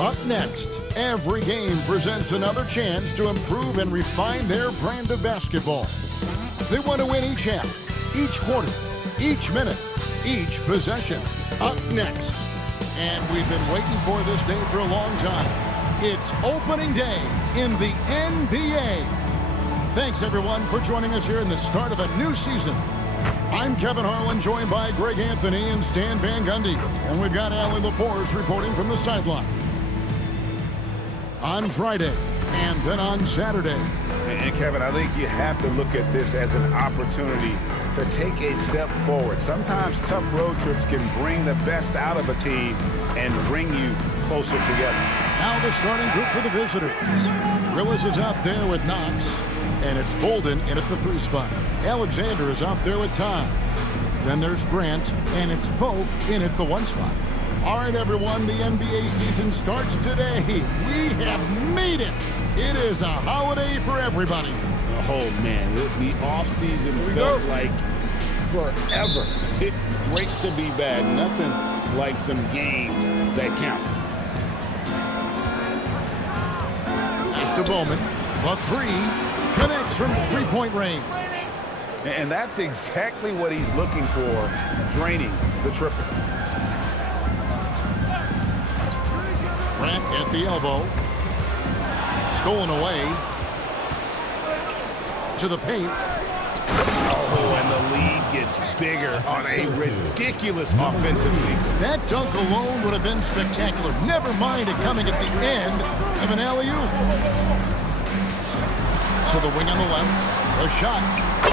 Up next, every game presents another chance to improve and refine their brand of basketball. They want to win each half, each quarter, each minute, each possession. Up next, and we've been waiting for this day for a long time. It's opening day in the NBA. Thanks, everyone, for joining us here in the start of a new season. I'm Kevin Harlan, joined by Greg Anthony and Stan Van Gundy. And we've got Allie LaForce reporting from the sideline. On Friday, and then on Saturday. And Kevin, I think you have to look at this as an opportunity to take a step forward. Sometimes tough road trips can bring the best out of a team and bring you closer together. Now the starting group for the visitors. Willis is out there with Knox, and it's Bolden in at the 3 spot. Alexander is out there with Todd. Then there's Grant, and it's Pope in at the 1 spot. All right, everyone, the NBA season starts today. We have made it. It is a holiday for everybody. Oh, man, the offseason felt like forever. It's great to be back. Nothing like some games that count. As to Bowman, the 3 connects from three-point range. And that's exactly what he's looking for, draining the triple. Grant at the elbow. Stolen away. To the paint. Oh, and the lead gets bigger on a ridiculous offensive sequence. That dunk alone would have been spectacular. Never mind it coming at the end of an alley-oop. So the wing on the left. A shot.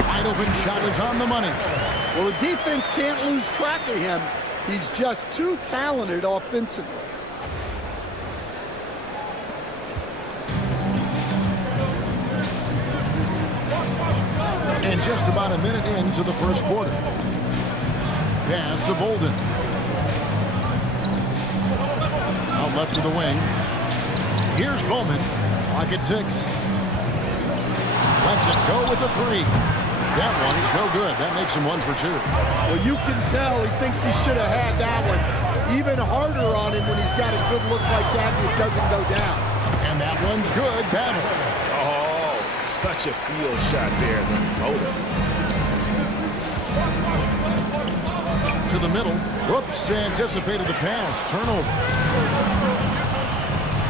Wide open shot is on the money. Well, the defense can't lose track of him. He's just too talented offensively. And just about a minute into the first quarter. Pass to Bolden. Out left to the wing. Here's Bowman. Lock at 6. Lets it go with the 3. That one is no good. That makes him 1 for 2. Well, you can tell he thinks he should have had that one. Even harder on him when he's got a good look like that and it doesn't go down. And that one's good. Battle. Such a field shot there, the floater. To the middle. Whoops, anticipated the pass. Turnover.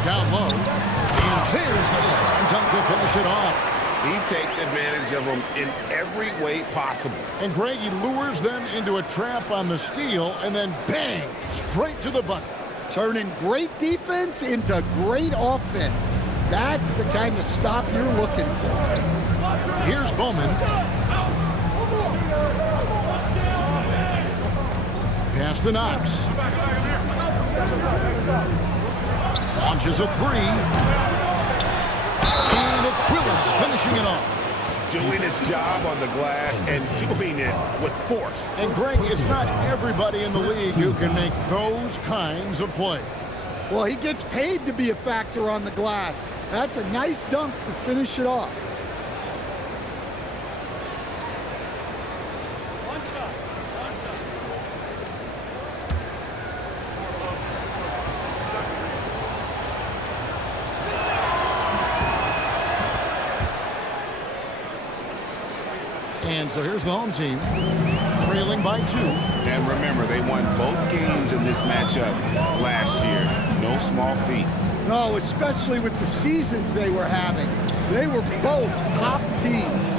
Down low. And there's the slam dunk to finish it off. He takes advantage of them in every way possible. And Greg, he lures them into a trap on the steal, and then bang, straight to the bucket. Turning great defense into great offense. That's the kind of stop you're looking for. Here's Bowman. Pass to Knox. Launches a 3. And it's Willis finishing it off. Doing his job on the glass and doing it with force. And Greg, it's not everybody in the league who can make those kinds of plays. Well, he gets paid to be a factor on the glass. That's a nice dunk to finish it off. And so here's the home team, trailing by 2. And remember, they won both games in this matchup last year. No small feat. No, especially with the seasons they were having. They were both top teams.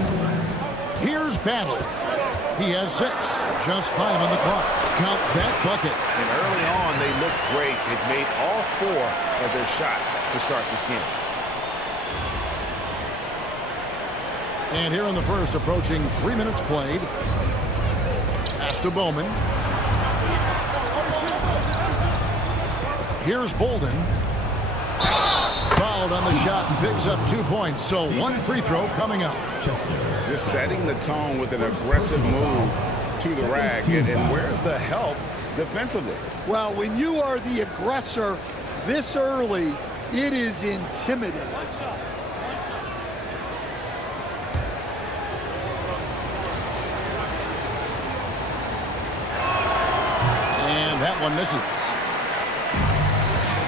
Here's Battle. He has 6. Just 5 on the clock. Count that bucket. And early on, they looked great. They've made all 4 of their shots to start this game. And here in the first, approaching 3 minutes played. Pass to Bowman. Here's Bolden. Fouled on the shot and picks up 2 points. So 1 free throw coming up. Just setting the tone with an aggressive move to the rack. And where's the help defensively? Well, when you are the aggressor this early, it is intimidating. And that one misses.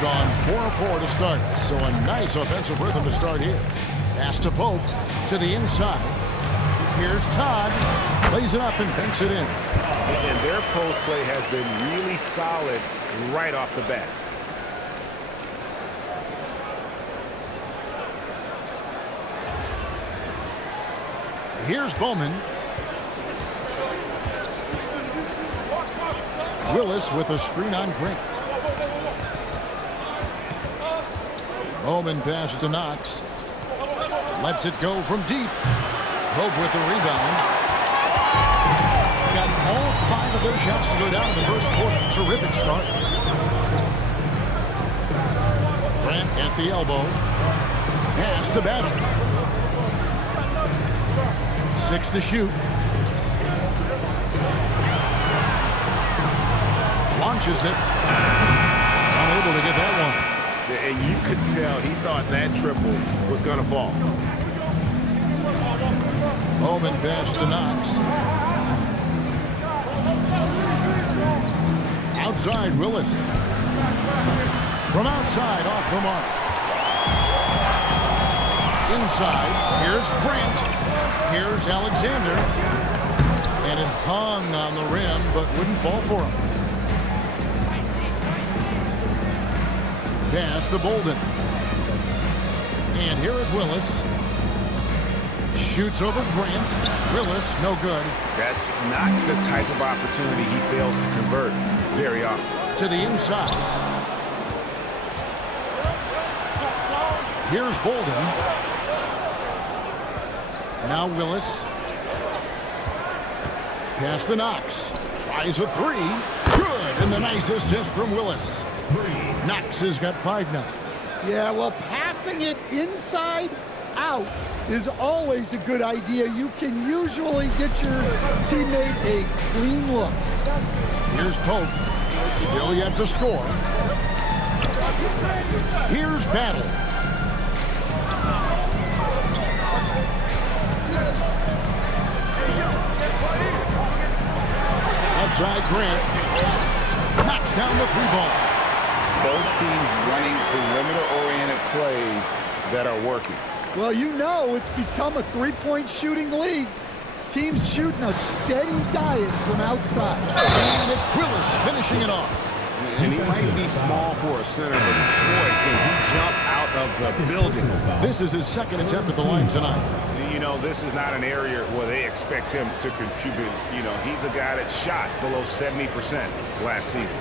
Gone 4-4 to start, so a nice offensive rhythm to start here. Pass to Pope, to the inside. Here's Todd, lays it up and banks it in. And their post play has been really solid right off the bat. Here's Bowman. Willis with a screen on Grant. Bowman passes to Knox. Lets it go from deep. Pope with the rebound. Got all 5 of their shots to go down in the first quarter. Terrific start. Grant at the elbow. Pass to Battle. 6 to shoot. Launches it. Unable to get that one. And you could tell he thought that triple was going to fall. Bowman pass to Knox. Outside, Willis. From outside, off the mark. Inside, here's Grant. Here's Alexander. And it hung on the rim, but wouldn't fall for him. Pass to Bolden. And here is Willis. Shoots over Grant. Willis, no good. That's not the type of opportunity he fails to convert very often. To the inside. Here's Bolden. Now Willis. Pass to Knox. Tries a 3. Good. And the nice assist from Willis. Knox has got 5 now. Yeah, well, passing it inside out is always a good idea. You can usually get your teammate a clean look. Here's Pope. Still yet to score. Here's Battle. Outside Grant. Knocks down the 3-ball. Both teams running perimeter-oriented plays that are working. Well, you know it's become a 3-point shooting league. Teams shooting a steady diet from outside. And it's Willis finishing it off. And he might be small for a center, but boy, can he jump out of the building. This is his 2nd attempt at the line tonight. You know, this is not an area where they expect him to contribute. You know, he's a guy that shot below 70% last season.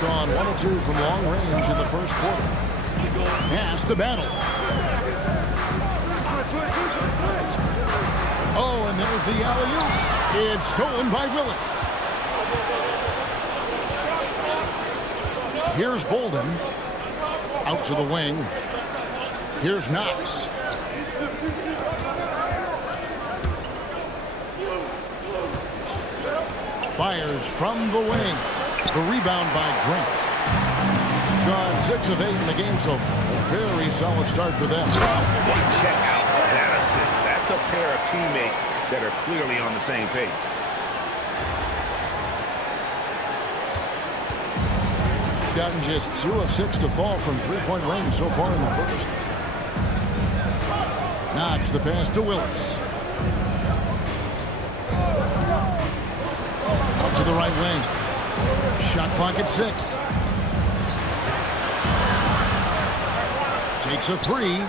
Gone 1 of 2 from long range in the first quarter. Pass to Battle. Oh, and there's the alley-oop. It's stolen by Willis. Here's Bolden. Out to the wing. Here's Knox. Fires from the wing. The rebound by Grant. Gone 6 of 8 in the game so far. A very solid start for them. Check out that assist. That's a pair of teammates that are clearly on the same page. Gotten just 2 of 6 to fall from 3-point range so far in the first. Knox the pass to Willis. Out to the right wing. Shot clock at 6. Takes a 3.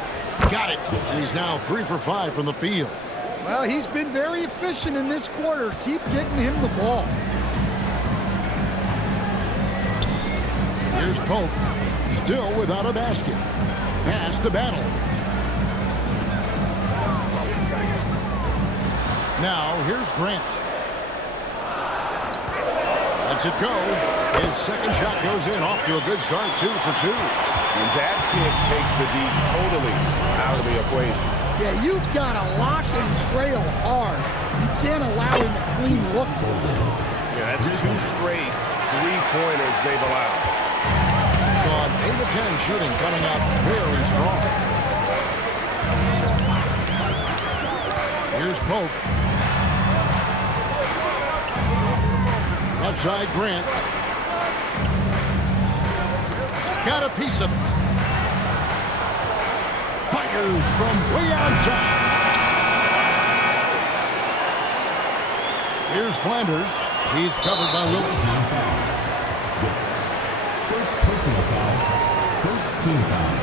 Got it. And he's now 3 for 5 from the field. Well, he's been very efficient in this quarter. Keep getting him the ball. Here's Pope. Still without a basket. Pass to Battle. Now here's Grant. Lets it go. His second shot goes in. Off to a good start. 2 for 2. And that pick takes the D totally out of the equation. Yeah, you've got to lock and trail hard. You can't allow him a clean look. Yeah, that's 2 straight 3-pointers they've allowed. Gone 10 shooting coming out very strong. Here's Pope. Left side, Grant. Got a piece of it. Fires from way outside. Here's Flanders. He's covered by Willis. First personal foul. First team foul.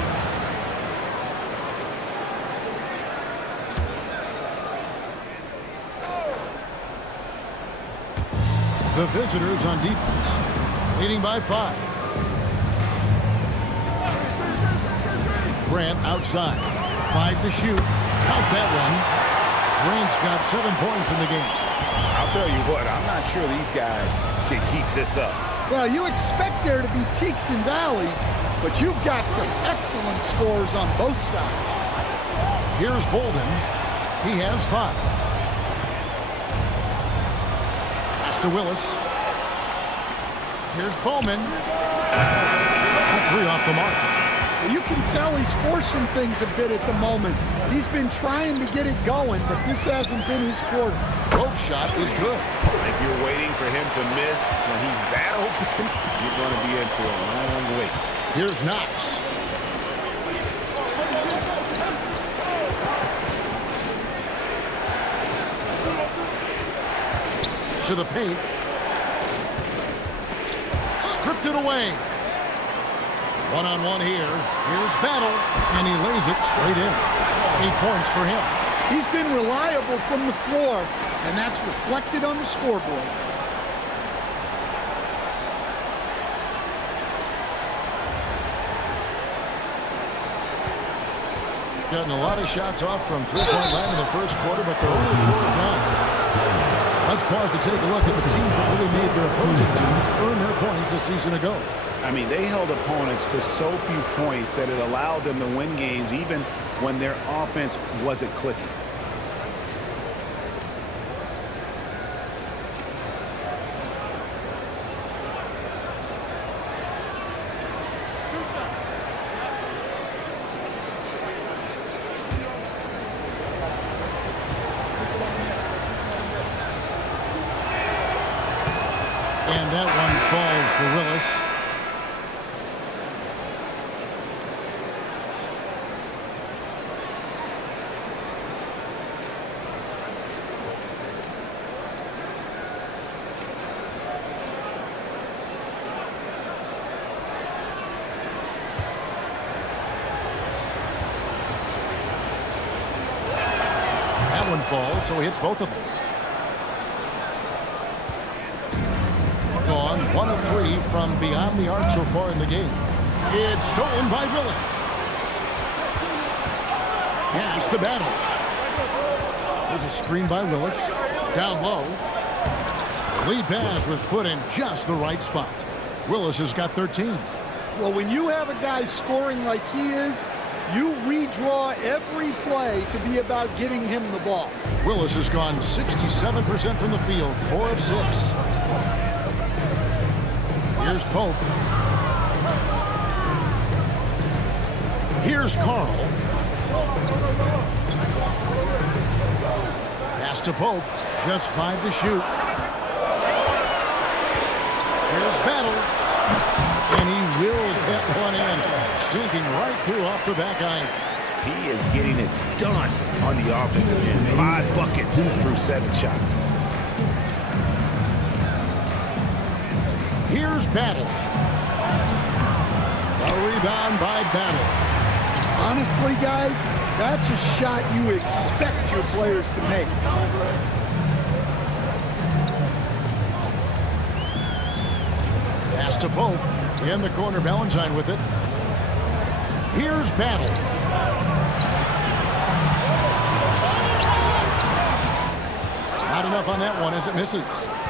The visitors on defense, leading by 5. Grant outside. 5 to shoot. Count that one. Grant's got 7 points in the game. I'll tell you what, I'm not sure these guys can keep this up. Well, you expect there to be peaks and valleys, but you've got some excellent scores on both sides. Here's Bolden. He has 5. Pass to Willis. Here's Bowman. A 3 off the mark. You can tell he's forcing things a bit at the moment. He's been trying to get it going, but this hasn't been his quarter. Pope's shot is good. If you're waiting for him to miss when he's that open, you're going to be in for a long wait. Here's Knox. To the paint. Stripped it away. One-on-one here. Here's Battle, and he lays it straight in. 8 points for him. He's been reliable from the floor, and that's reflected on the scoreboard. Gotten a lot of shots off from three-point line in the first quarter, but they're only 4 of 9. Let's pause to take a look at the teams that really made their opposing teams earn their points a season ago. I mean, they held opponents to so few points that it allowed them to win games even when their offense wasn't clicking. And that one falls for Willis. That one falls, so he hits both of them. Gone 1 of 3 from beyond the arc so far in the game. It's stolen by Willis. Pass to Battle. There's a screen by Willis. Down low. Lead pass was put in just the right spot. Willis has got 13. Well, when you have a guy scoring like he is, you redraw every play to be about getting him the ball. Willis has gone 67% from the field, 4 of 6. Here's Pope. Here's Carl. Pass to Pope. Just 5 to shoot. Here's Battle. And he wills that one in. Sinking right through off the back iron. He is getting it done on the offensive end. 5 buckets through 7 shots. Here's Battle. A rebound by Battle. Honestly, guys, that's a shot you expect your players to make. Pass to Pope. In the corner, Valentine with it. Here's Battle. Not enough on that one as it misses.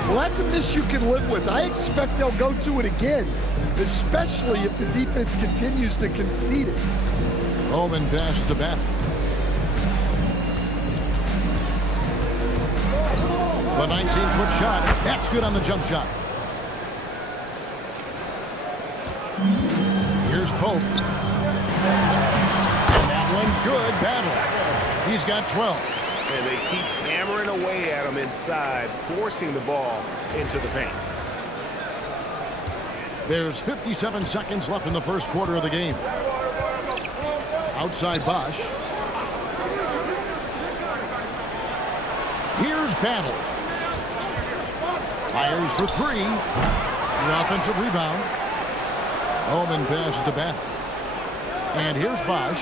Well, that's a miss you can live with. I expect they'll go to it again, especially if the defense continues to concede it. Bowman passes to Battle. The 19-foot shot. That's good on the jump shot. Here's Pope. And that one's good. Battle. He's got 12. And they keep hammering away at him inside, forcing the ball into the paint. There's 57 seconds left in the first quarter of the game. Outside Bosch. Here's Battle. Fires for three. The offensive rebound. Bowman passes to Battle. And here's Bosch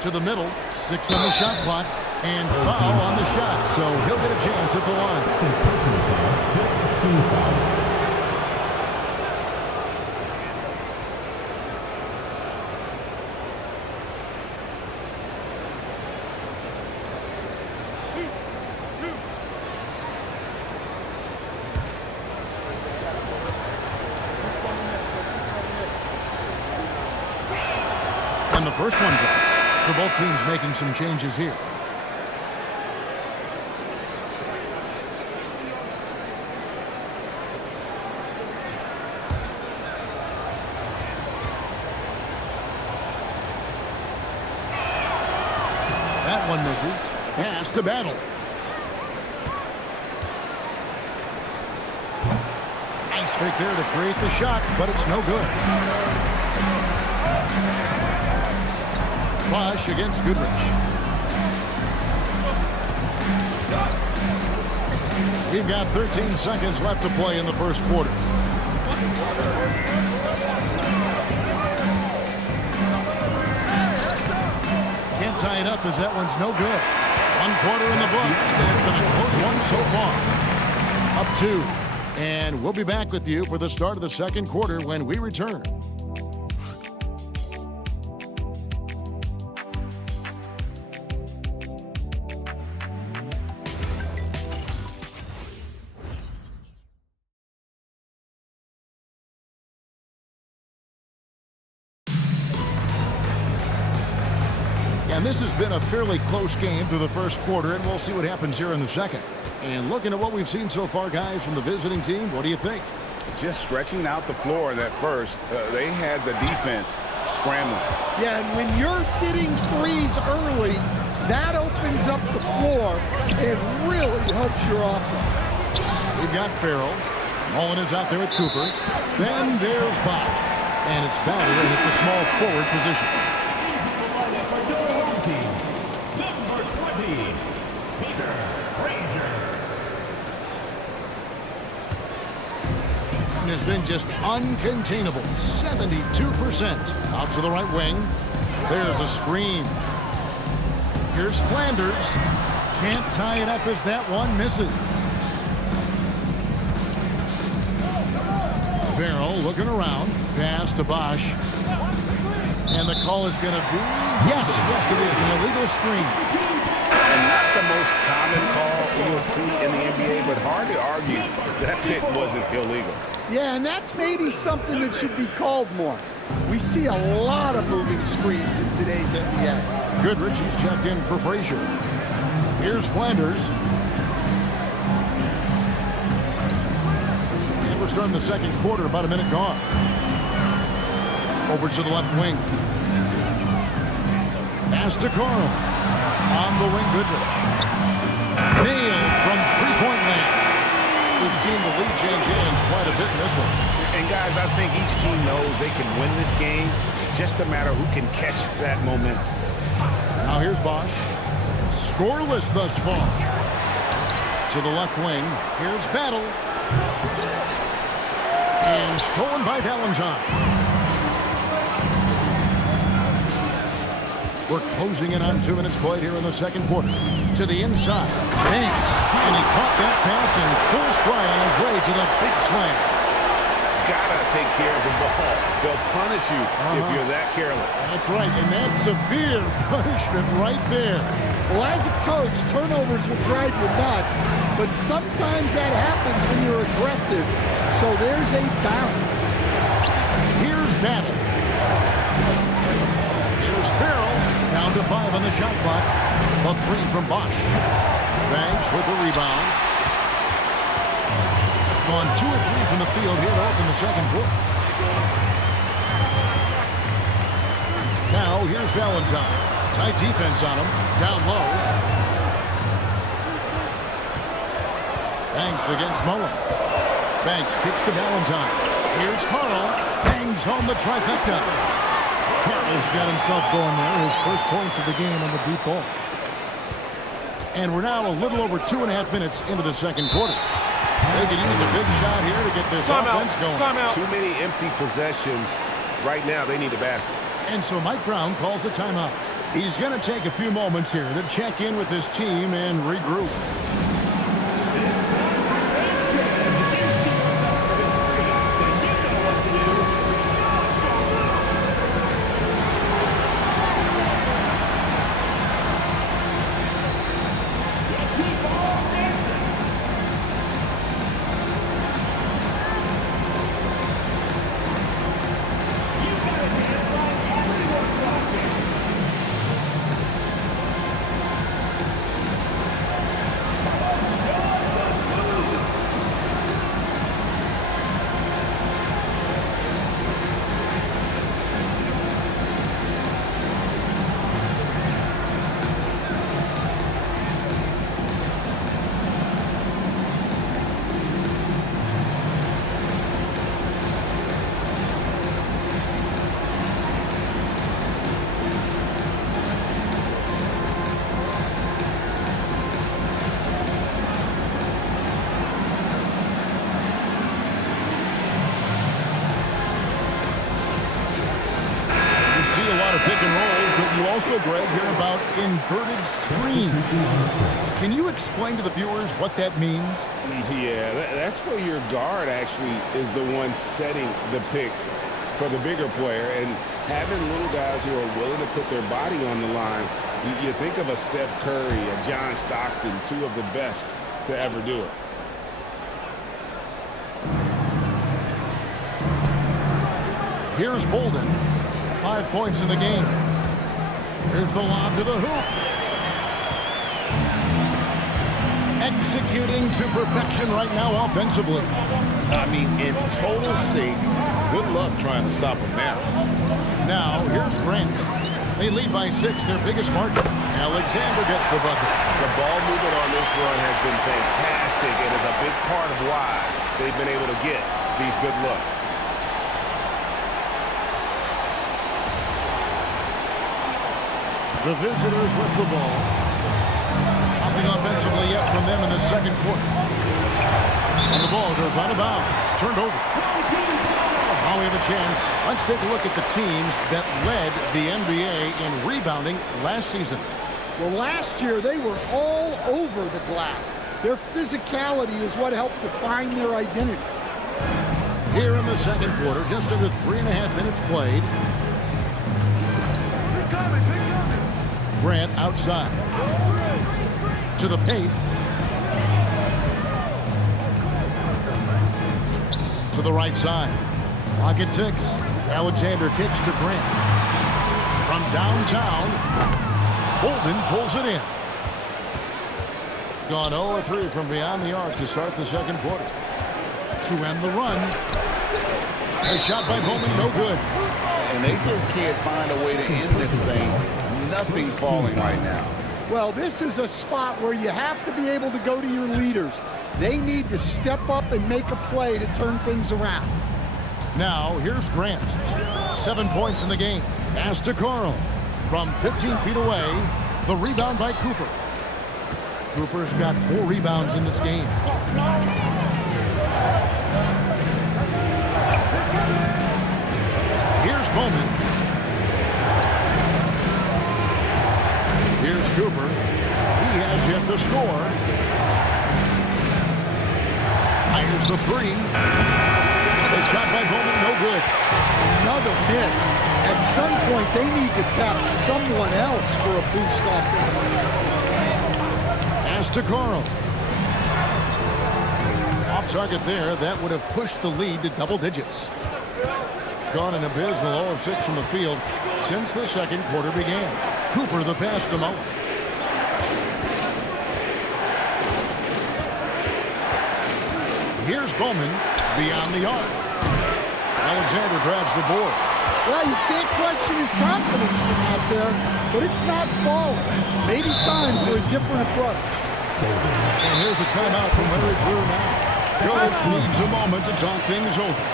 to the middle. 6 on the shot clock. And foul on the shot. So he'll get a chance at the line. And the first one drops. So both teams making some changes here. That one misses. Pass to Battle. Nice fake there to create the shot, but it's no good. Bosch against Goodrich. We've got 13 seconds left to play in the first quarter. Can't tie it up as that one's no good. 1 quarter in the books, and it's been a close one so far. Up 2. And we'll be back with you for the start of the second quarter when we return. And this has been a fairly close game through the first quarter, and we'll see what happens here in the second. And looking at what we've seen so far, guys, from the visiting team, what do you think? Just stretching out the floor in that first, they had the defense scrambling. Yeah, and when you're hitting threes early, that opens up the floor and really helps your offense. We've got Farrell. Mullen is out there with Cooper. Then there's Bosch. And it's Battle at the small forward position. Number 20, Peter Frazier. Has been just uncontainable. 72%. Out to the right wing. There's a screen. Here's Flanders. Can't tie it up as that one misses. Farrell looking around. Pass to Bosch. And the call is going to be, yes, it is, an illegal screen. And not the most common call you'll see in the NBA, but hard to argue that it wasn't illegal. Yeah, and that's maybe something that should be called more. We see a lot of moving screens in today's NBA. Goodrich, he's checked in for Frazier. Here's Flanders. And we're starting the second quarter, about a minute gone. Over to the left wing. Pass to Carl. On the wing, Goodrich. Nailed from three-point land. We've seen the lead change hands quite a bit in this one. And guys, I think each team knows they can win this game. It's just a matter who can catch that momentum. Now here's Bosch. Scoreless thus far. To the left wing. Here's Battle. And stolen by Valentine. We're closing in on 2 minutes played here in the second quarter. To the inside. Banks. And he caught that pass in full stride on his way to the big slam. Gotta take care of the ball. They'll punish you if you're that careless. That's right, and that's severe punishment right there. Well, as a coach, turnovers will drive you nuts, but sometimes that happens when you're aggressive. So there's a balance. Here's Battle. Here's Farrell. Down to 5 on the shot clock. The 3 from Bosch. Banks with the rebound. Gone 2 of 3 from the field here to open the second quarter. go. Here's Valentine. Tight defense on him. Down low. Banks against Mullen. Banks kicks to Valentine. Here's Carl. Bangs home the trifecta. Carl's got himself going there. His first points of the game on the deep ball. And we're now a little over 2.5 minutes into the second quarter. They could use a big shot here to get this offense going. Timeout. Too many empty possessions. Right now, they need a basket. And so Mike Brown calls a timeout. He's going to take a few moments here to check in with his team and regroup. Pick and rolls, but you also, Greg, hear about inverted screens. Can you explain to the viewers what that means? Yeah, that's where your guard actually is the one setting the pick for the bigger player, and having little guys who are willing to put their body on the line. You think of a Steph Curry, a John Stockton, two of the best to ever do it. Here's Bolden. 5 points in the game. Here's the lob to the hoop. Executing to perfection right now offensively. I mean, in total sync. Good luck trying to stop him now. Now, here's Grant. They lead by 6, their biggest margin. Alexander gets the bucket. The ball movement on this run has been fantastic and is a big part of why they've been able to get these good looks. The visitors with the ball. Nothing offensively yet from them in the second quarter. And the ball goes out of bounds. It's turned over. Now we have a chance. Let's take a look at the teams that led the NBA in rebounding last season. Well, last year they were all over the glass. Their physicality is what helped define their identity. Here in the second quarter, just under 3.5 minutes played. Grant outside. To the paint. To the right side. Lock at 6. Alexander kicks to Grant. From downtown, Bolden pulls it in. Gone 0-3 from beyond the arc to start the second quarter. To end the run. A shot by Bowman, no good. And they just can't find a way to end this thing. Nothing falling right now. Well, this is a spot where you have to be able to go to your leaders. They need to step up and make a play to turn things around. Now, here's Grant. 7 points in the game. Pass to Carl. From 15 feet away, the rebound by Cooper. Cooper's got 4 rebounds in this game. Here's Bowman. Here's Cooper. He has yet to score. Fires the 3. The shot by Bowman, no good. Another miss. At some point, they need to tap someone else for a boost offensively. Pass to Carl. Off target there. That would have pushed the lead to double digits. Gone an abysmal 0 of 6 from the field since the second quarter began. Cooper the pass to Mullen. Here's Bowman beyond the arc. Alexander grabs the board. Well, you can't question his confidence from out there, but it's not falling. Maybe time for a different approach. And here's a timeout from Larry Brewer now. Coach needs a moment to talk things over.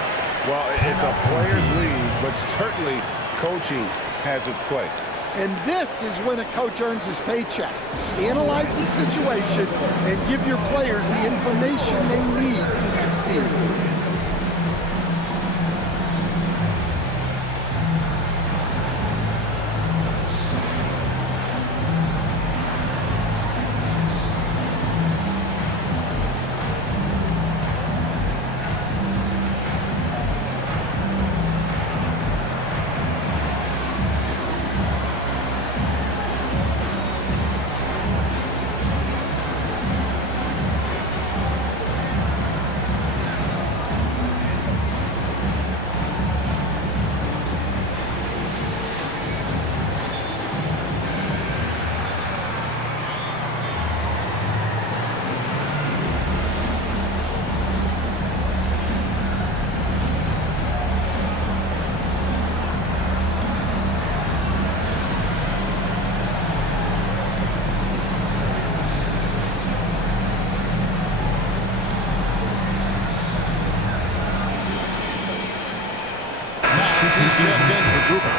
Well, it's a player's league, but certainly coaching has its place. And this is when a coach earns his paycheck. Analyze the situation and give your players the information they need to succeed. He's checked in for Cooper.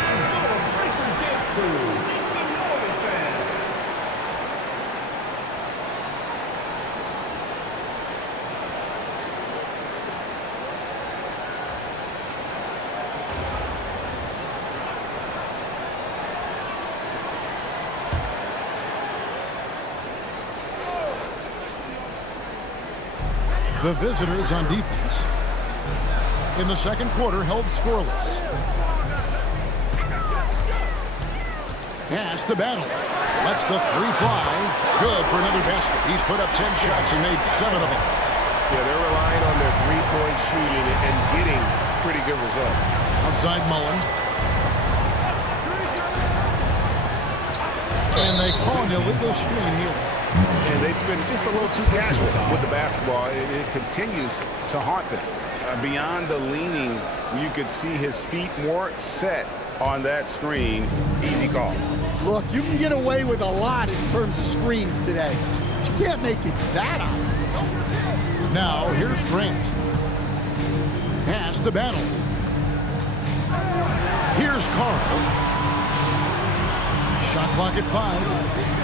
The visitors on defense in the second quarter held scoreless. Pass to Battle. Lets the three fly. Good for another basket. He's put up 10 shots and made 7 of them. Yeah, they're relying on their three-point shooting and getting pretty good results. Outside Mullen. And they call an illegal screen here. And they've been just a little too casual with the basketball. It continues to haunt them. Beyond the leaning, you could see his feet more set on that screen. Easy call. Look, you can get away with a lot in terms of screens today. But you can't make it that obvious. Now, here's Grant. Pass to Battle. Here's Carl. Shot clock at 5.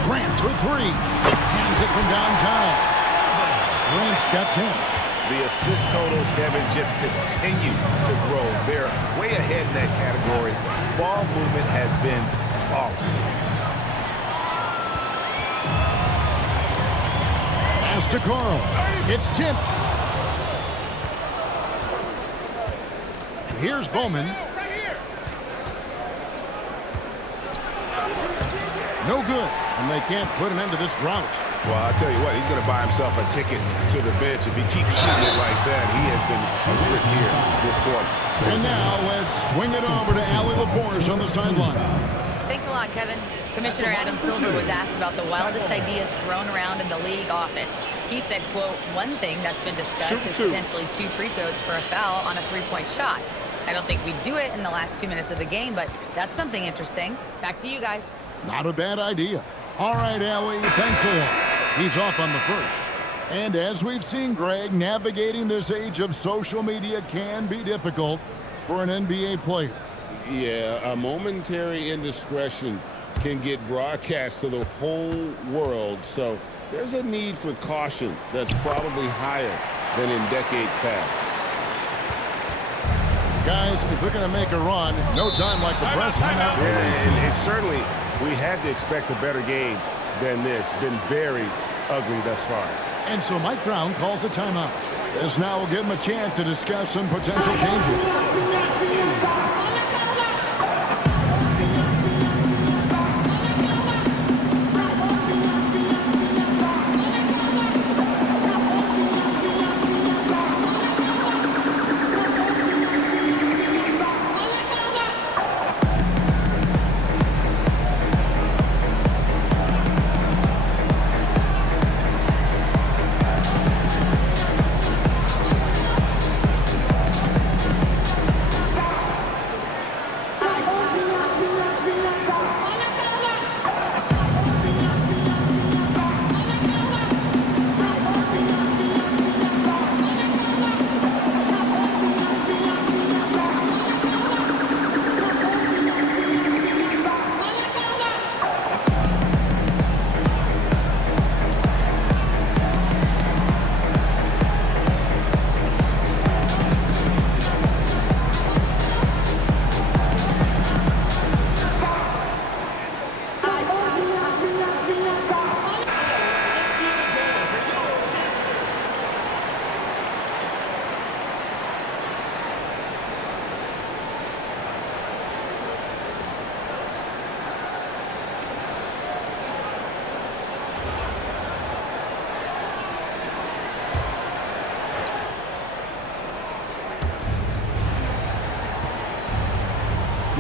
Grant with 3. Hands it from downtown. Grant's got 10. The assist totals, Kevin, just continue to grow. They're way ahead in that category. Ball movement has been flawless. Pass to Carl. It's tipped. Here's Bowman. No good, and they can't put an end to this drought. Well, I'll tell you what, he's going to buy himself a ticket to the bench. If he keeps shooting it like that, he has been putrid here this quarter. And now let's swing it over to Allie LaForce on the sideline. Thanks a lot, Kevin. Commissioner Adam Silver was asked about the wildest ideas thrown around in the league office. He said, quote, one thing that's been discussed is potentially 2 free throws for a foul on a 3-point shot. I don't think we'd do it in the last 2 minutes of the game, but that's something interesting. Back to you guys. Not a bad idea. All right, Allie, thanks a lot. He's off on the first. And as we've seen, Greg, navigating this age of social media can be difficult for an NBA player. Yeah, a momentary indiscretion can get broadcast to the whole world, so there's a need for caution that's probably higher than in decades past. Guys, if they're going to make a run, no time like the present. Yeah, and it certainly, we had to expect a better game than this. Been very ugly thus far. And so Mike Brown calls a timeout. This now will give him a chance to discuss some potential changes.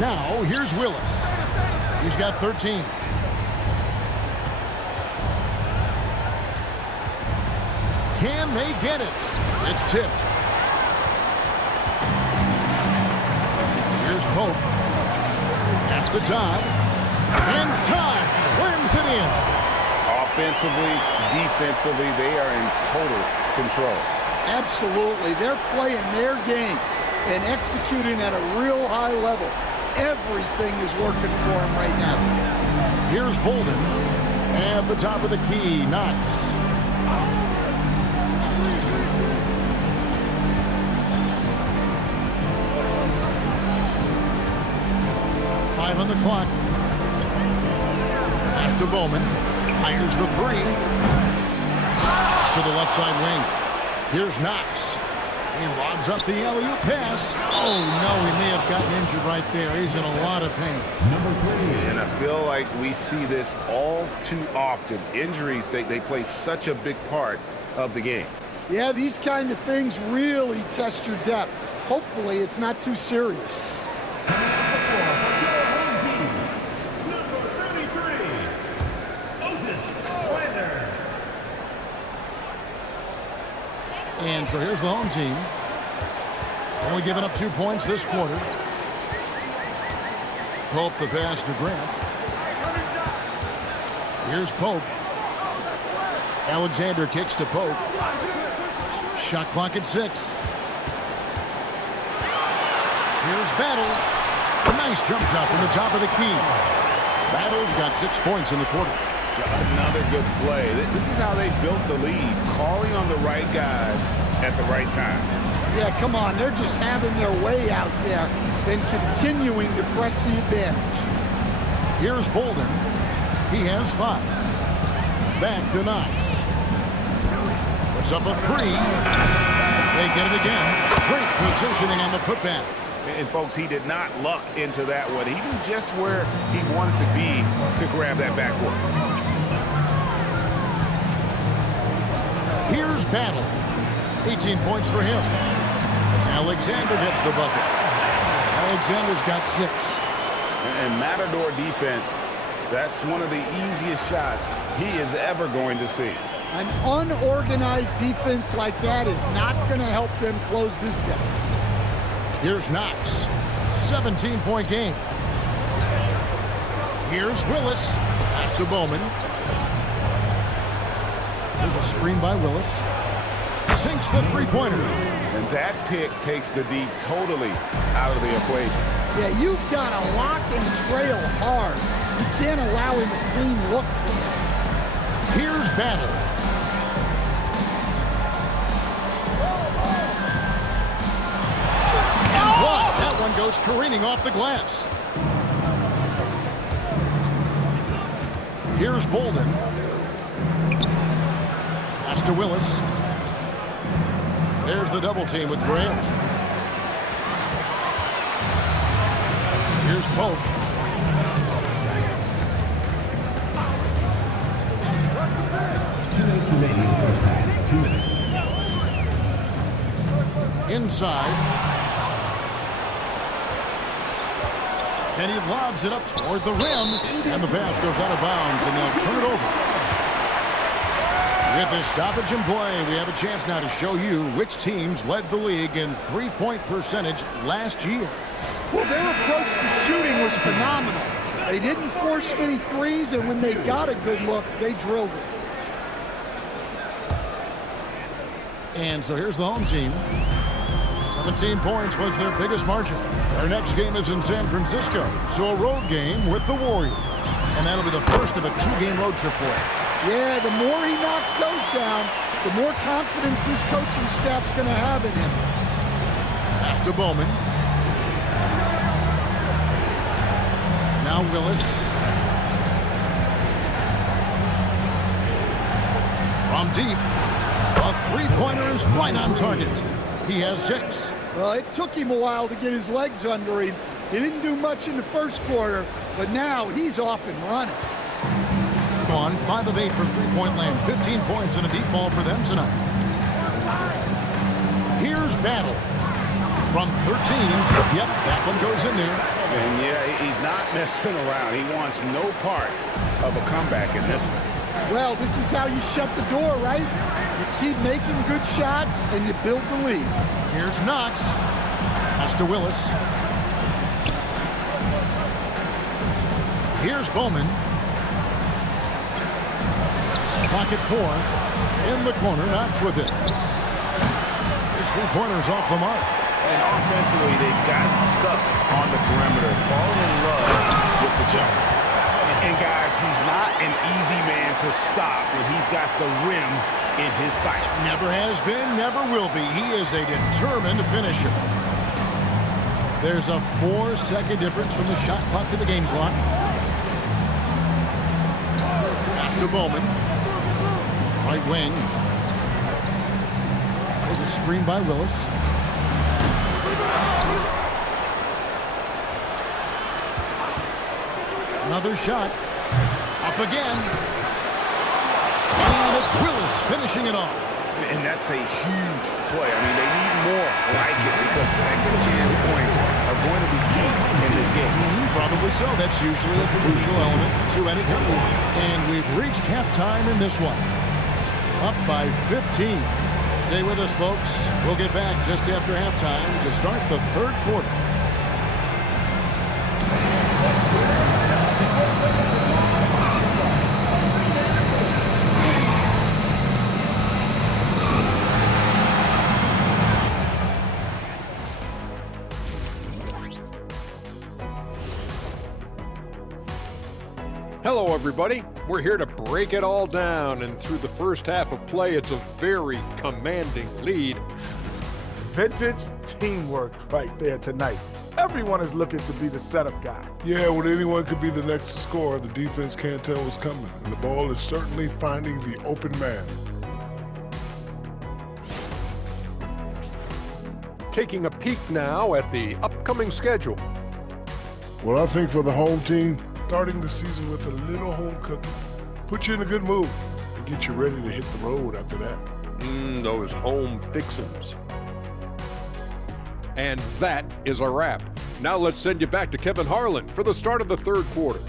Now, here's Willis. He's got 13. Can they get it? It's tipped. Here's Pope. That's to Todd. And Todd slams it in. Offensively, defensively, they are in total control. Absolutely. They're playing their game and executing at a real high level. Everything is working for them right now. Here's Bolden. At the top of the key, Knox. Five on the clock. Pass to Bowman. Fires the three. To the left side wing. Here's Knox. He lobs up the alley-oop pass. Oh, no, he may have gotten injured right there. He's in a lot of pain. Number 3. And I feel like we see this all too often. Injuries, they play such a big part of the game. Yeah, these kind of things really test your depth. Hopefully, it's not too serious. And so here's the home team. Only giving up 2 points this quarter. Pope the pass to Grant. Here's Pope. Alexander kicks to Pope. Shot clock at 6. Here's Battle. A nice jump shot from the top of the key. Battle's got 6 points in the quarter. Another good play. This is how they built the lead, calling on the right guys at the right time. Yeah, come on. They're just having their way out there and continuing to press the advantage. Here's Bolden. He has 5. Back to Knox. Puts up a 3. They get it again. Great positioning on the putback. And folks, he did not luck into that one. He knew just where he wanted to be to grab that backboard. Here's Battle. 18 points for him. Alexander gets the bucket. Alexander's got 6. And Matador defense, that's one of the easiest shots he is ever going to see. An unorganized defense like that is not going to help them close this deficit. Here's Knox. 17-point game. Here's Willis. Pass to Bowman. There's a screen by Willis. Sinks the three-pointer. And that pick takes the D totally out of the equation. Yeah, you've got to lock and trail hard. You can't allow him a clean look. Here's Battle. And blocked. That one goes careening off the glass. Here's Bolden. Pass to Willis. There's the double team with Grant. Here's Pope. Remaining in the first half. 2 minutes. Inside. And he lobs it up toward the rim. And the pass goes out of bounds, and they'll turn it over. With this stoppage in play, we have a chance now to show you which teams led the league in three-point percentage last year. Well, their approach to shooting was phenomenal. They didn't force many threes, and when they got a good look, they drilled it. And so here's the home team. 17 points was their biggest margin. Their next game is in San Francisco, so a road game with the Warriors. And that'll be the first of a 2-game road trip for him. Yeah, the more he knocks those down, the more confidence this coaching staff's going to have in him. Pass to Bowman. Now Willis. From deep. A three-pointer is right on target. He has 6. Well, it took him a while to get his legs under him. He didn't do much in the first quarter, but now he's off and running. On 5 of 8 from three-point land. 15 points and a deep ball for them tonight. Here's Battle. from 13. Yep, that one goes in there. And yeah, he's not messing around. He wants no part of a comeback in this one. Well, this is how you shut the door, right? You keep making good shots and you build the lead. Here's Knox. Pass to Willis. Here's Bowman. Pocket 4. In the corner, Knox with it. His three-pointer's off the mark. And offensively, they've gotten stuck on the perimeter, falling in love with the jump. And guys, he's not an easy man to stop when he's got the rim in his sights. Never has been, never will be. He is a determined finisher. There's a 4-second difference from the shot clock to the game clock. Pass to Bowman. Right wing. There's a screen by Willis. Another shot. Up again. And it's Willis finishing it off. And that's a huge play. I mean, they need more like it because second chance points are going to be key in this game. Probably so. That's usually a crucial element to any comeback. And we've reached halftime in this one. Up by 15. Stay with us, folks. We'll get back just after halftime to start the third quarter. Hello, everybody. We're here to break it all down, and through the first half of play, it's a very commanding lead. Vintage teamwork right there tonight. Everyone is looking to be the setup guy. Yeah, when anyone could be the next to score, the defense can't tell what's coming, and the ball is certainly finding the open man. Taking a peek now at the upcoming schedule. Well, I think for the home team, starting the season with a little home cooking put you in a good mood and get you ready to hit the road after that. Those home fixins'. And that is a wrap. Now let's send you back to Kevin Harlan for the start of the third quarter.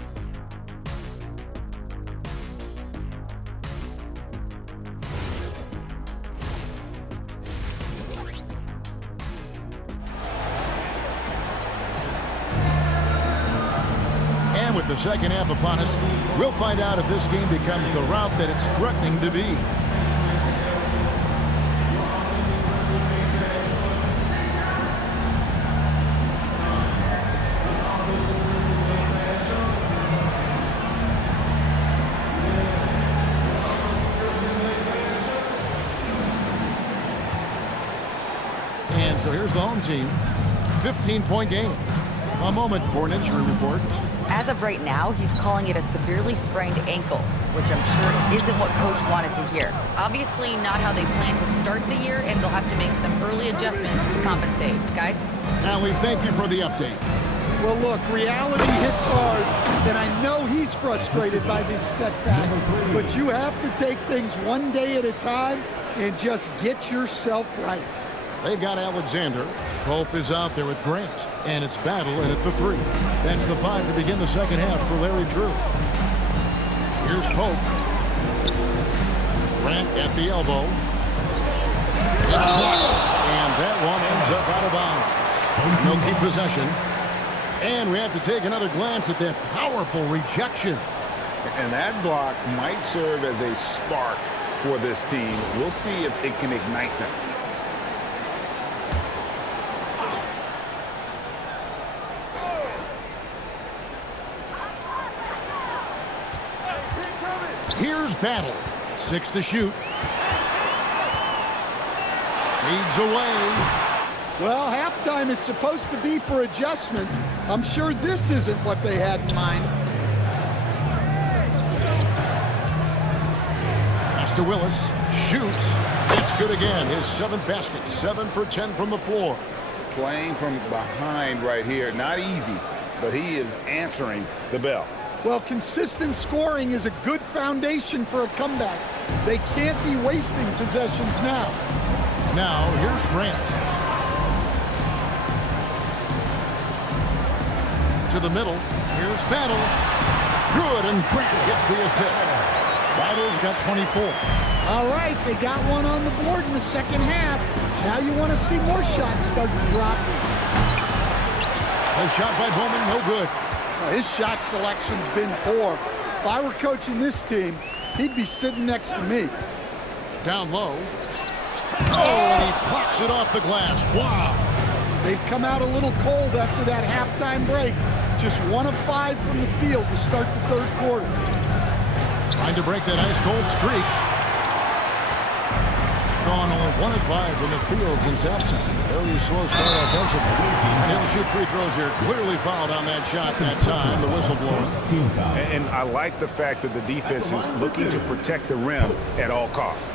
With the second half upon us, we'll find out if this game becomes the route that it's threatening to be. And so here's the home team. 15-point game. A moment for an injury report. As of right now, he's calling it a severely sprained ankle, which I'm sure isn't what Coach wanted to hear. Obviously not how they plan to start the year, and they'll have to make some early adjustments to compensate. Guys? Allie, thank you for the update. Well, look, reality hits hard, and I know he's frustrated by this setback, but you have to take things one day at a time and just get yourself right. They've got Alexander. Pope is out there with Grant, and it's Battle in at the 3. That's the 5 to begin the second half for Larry Drew. Here's Pope. Grant at the elbow. It's blocked, and that one ends up out of bounds. No keep possession. And we have to take another glance at that powerful rejection. And that block might serve as a spark for this team. We'll see if it can ignite them. Here's Battle. 6 to shoot. Fades away. Well, halftime is supposed to be for adjustments. I'm sure this isn't what they had in mind. Pass to Willis. Shoots. It's good again. His 7th basket. 7 for 10 from the floor. Playing from behind right here. Not easy, but he is answering the bell. Well, consistent scoring is a good foundation for a comeback. They can't be wasting possessions now. Now, here's Grant. To the middle. Here's Battle. Good, and Grant gets the assist. Battle's got 24. All right, they got one on the board in the second half. Now you want to see more shots start to drop. A shot by Bowman, no good. His shot selection's been poor. If I were coaching this team, he'd be sitting next to me. Down low. Oh, and he blocks it off the glass. Wow. They've come out a little cold after that halftime break. Just 1 of 5 from the field to start the third quarter. Trying to break that ice-cold streak. Gone only 1 of 5 from the field since halftime. Very slow start offensively. And he'll shoot free throws here. Clearly fouled on that shot that time, the whistleblower. And I like the fact that the defense is looking to protect the rim at all costs.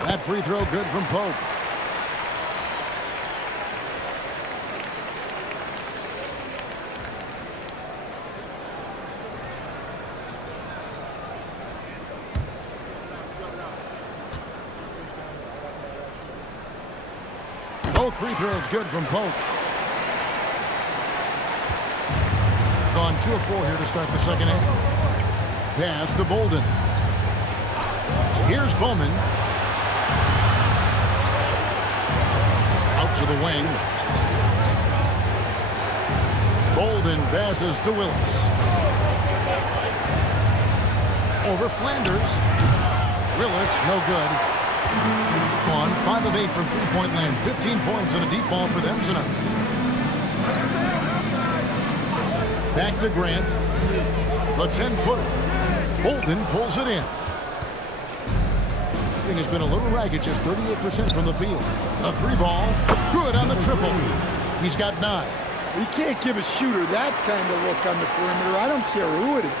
That free throw good from Pope. Both free throws good from Pope. Gone 2 of 4 here to start the second half. Pass to Bolden. Here's Bowman. Out to the wing. Bolden passes to Willis. Over Flanders. Willis, no good. On 5 of 8 from three-point land. 15 points and a deep ball for them tonight. Back to Grant. The 10-footer. Bolden pulls it in. Has been a little ragged, just 38% from the field. A 3-ball, good on the triple. He's got 9. You can't give a shooter that kind of look on the perimeter. I don't care who it is.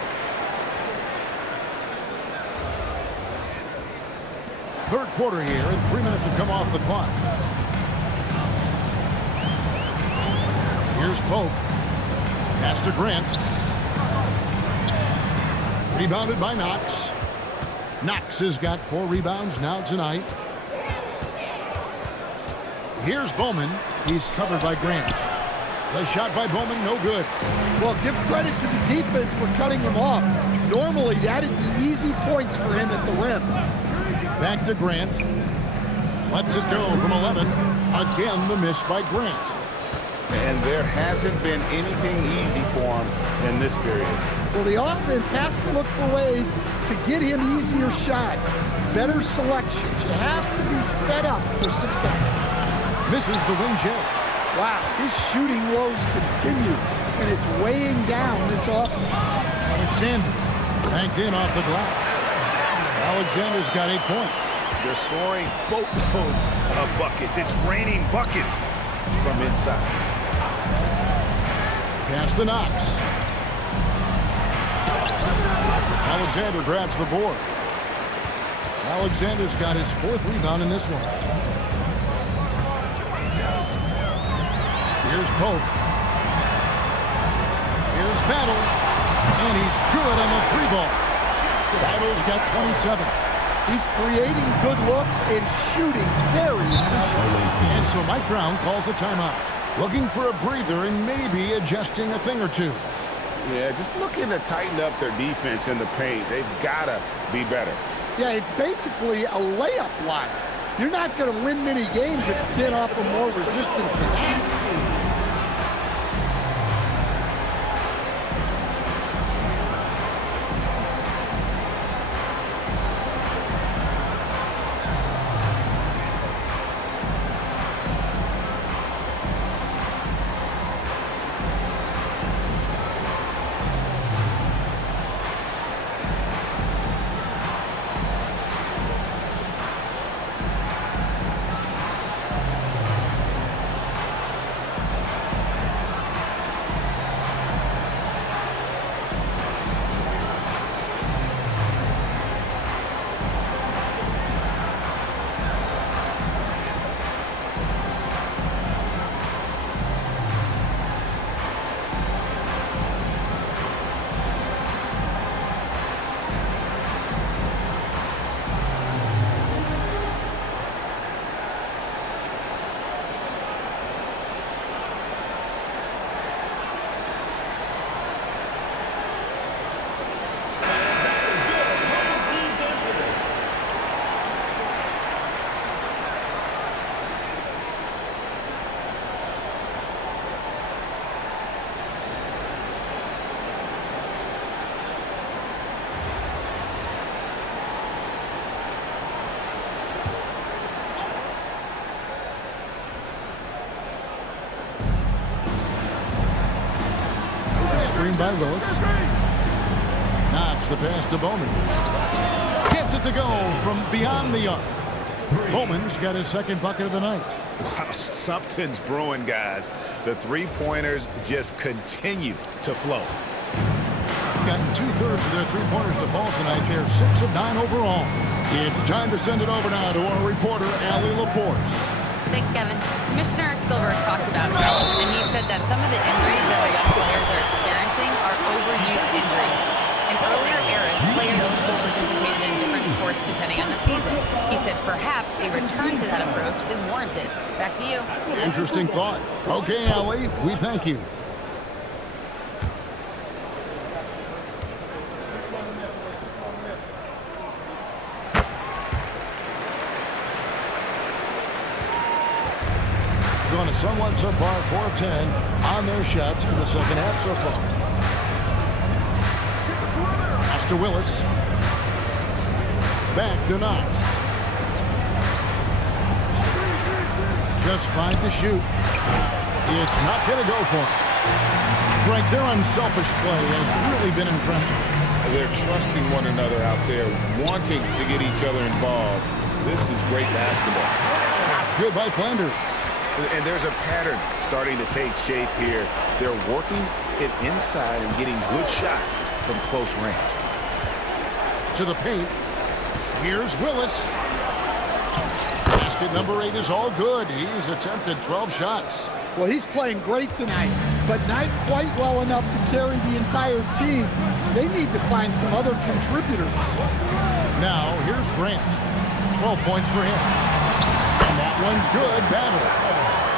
Third quarter here, and 3 minutes have come off the clock. Here's Pope. Pass to Grant. Rebounded by Knox. Knox has got 4 rebounds now tonight. Here's Bowman. He's covered by Grant. The shot by Bowman, no good. Well, give credit to the defense for cutting him off. Normally, that'd be easy points for him at the rim. Back to Grant. Lets it go from 11. Again, the miss by Grant. And there hasn't been anything easy for him in this period. Well, the offense has to look for ways to get him easier shots, better selections. You have to be set up for success. Misses the wing J. Wow, his shooting woes continue, and it's weighing down this offense. Alexander banked in off the glass. Alexander's got 8 points. They're scoring boatloads of buckets. It's raining buckets from inside. Pass to Knox. Alexander grabs the board. Alexander's got his 4th rebound in this one. Here's Pope. Here's Battle. And he's good on the 3-ball. Battle's got 27. He's creating good looks and shooting very efficiently. And so Mike Brown calls a timeout. Looking for a breather and maybe adjusting a thing or two. Yeah, just looking to tighten up their defense in the paint. They've got to be better. Yeah, it's basically a layup line. You're not going to win many games if you can't offer more resistance than that. screen by Willis. Knocks the pass to Bowman. Gets it to go from beyond the arc. Bowman's got his second bucket of the night. Wow, something's brewing, guys. The three-pointers just continue to flow. Gotten 2/3 of their three-pointers to fall tonight. They're 6 of 9 overall. It's time to send it over now to our reporter, Allie LaForce. Thanks, Kevin. Commissioner Silver talked about health, and he said that some of the injuries that the young players are experiencing are overuse injuries. In earlier eras, players in school participated in different sports depending on the season. He said perhaps a return to that approach is warranted. Back to you. Interesting thought. Okay, Allie, we thank you. Going a somewhat subpar 4 of 10 on their shots in the second half so far. Pass to Willis. Back to Knox. Just 5 to shoot. It's not going to go for him. Greg, their unselfish play has really been impressive. They're trusting one another out there, wanting to get each other involved. This is great basketball. Good by Flanders. And there's a pattern starting to take shape here. They're working it inside and getting good shots from close range. To the paint. Here's Willis. Basket number 8 is all good. He's attempted 12 shots. Well, he's playing great tonight, but not quite well enough to carry the entire team. They need to find some other contributors. Now, here's Grant. 12 points for him. And that one's good.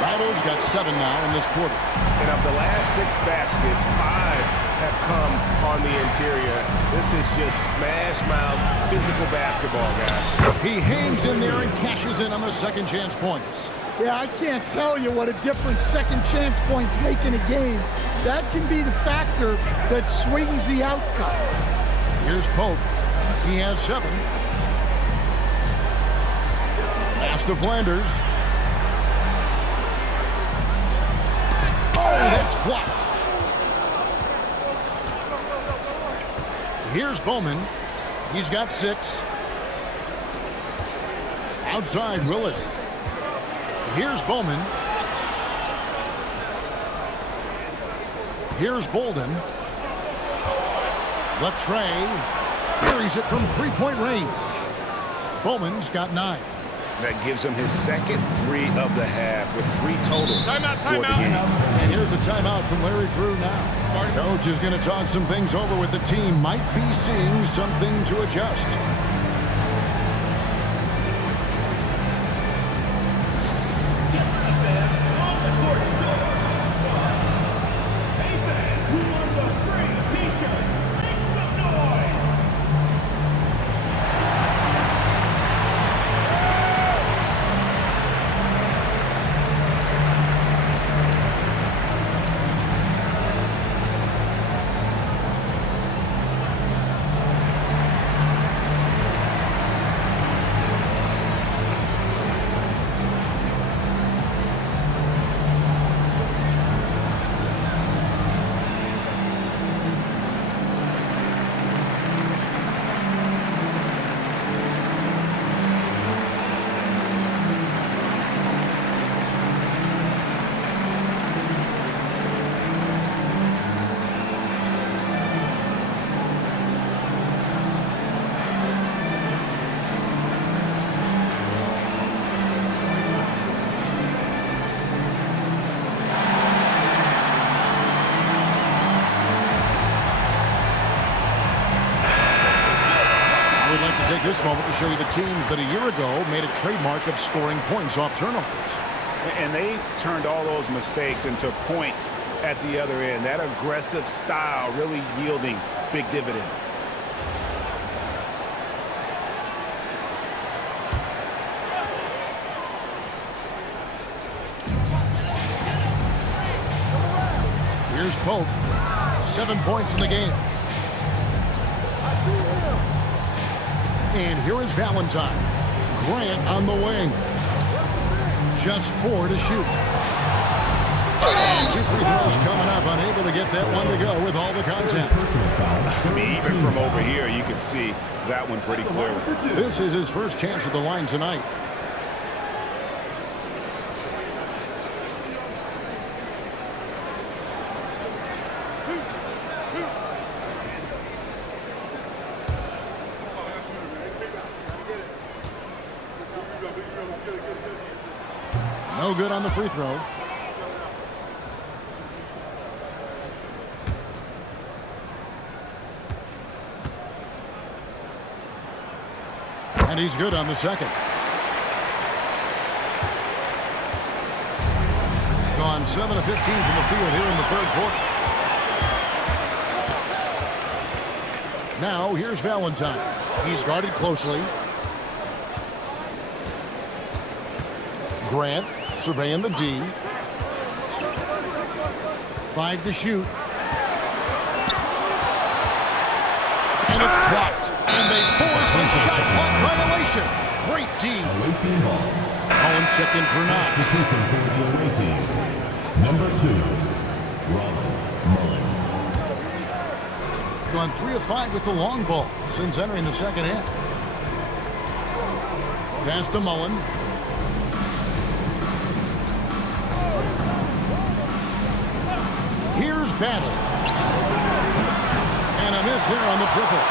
Battle's got 7 now in this quarter. And of the last 6 baskets, 5 have come on the interior. This is just smash-mouth physical basketball, guys. He hangs in there and cashes in on the second chance points. Yeah, I can't tell you what a difference second chance points make in a game. That can be the factor that swings the outcome. Here's Pope. He has 7. Pass to Flanders. Oh, that's blocked. Here's Bowman. He's got 6. Outside, Willis. Here's Bowman. Here's Bolden. Latre carries it from 3-point range. Bowman's got 9. That gives him his second 3 of the half with 3 total. Timeout. And here's a timeout from Larry Drew now. Coach is going to talk some things over with the team. Might be seeing something to adjust. Take this moment to show you the teams that a year ago made a trademark of scoring points off turnovers. And they turned all those mistakes into points at the other end. That aggressive style really yielding big dividends. Here's Pope. 7 points in the game. I see him. And here is Valentine. Grant on the wing. Just 4 to shoot. Two free throws coming up, unable to get that one to go with all the contact. I mean, even from over here, you can see that one pretty clearly. This is his first chance at the line tonight. No good on the free throw. And he's good on the second. Gone 7 of 15 from the field here in the third quarter. Now here's Valentine. He's guarded closely. Grant surveying the D. 5 to shoot. And it's blocked. And they force the shot clock violation. Great D. Away team ball. Collins checked in for 9. Substitution for the away team. Number 2, Ronald Mullen. Gone 3 of 5 with the long ball since entering the second half. Pass to Mullen. Here's Battle. And a miss there on the triple.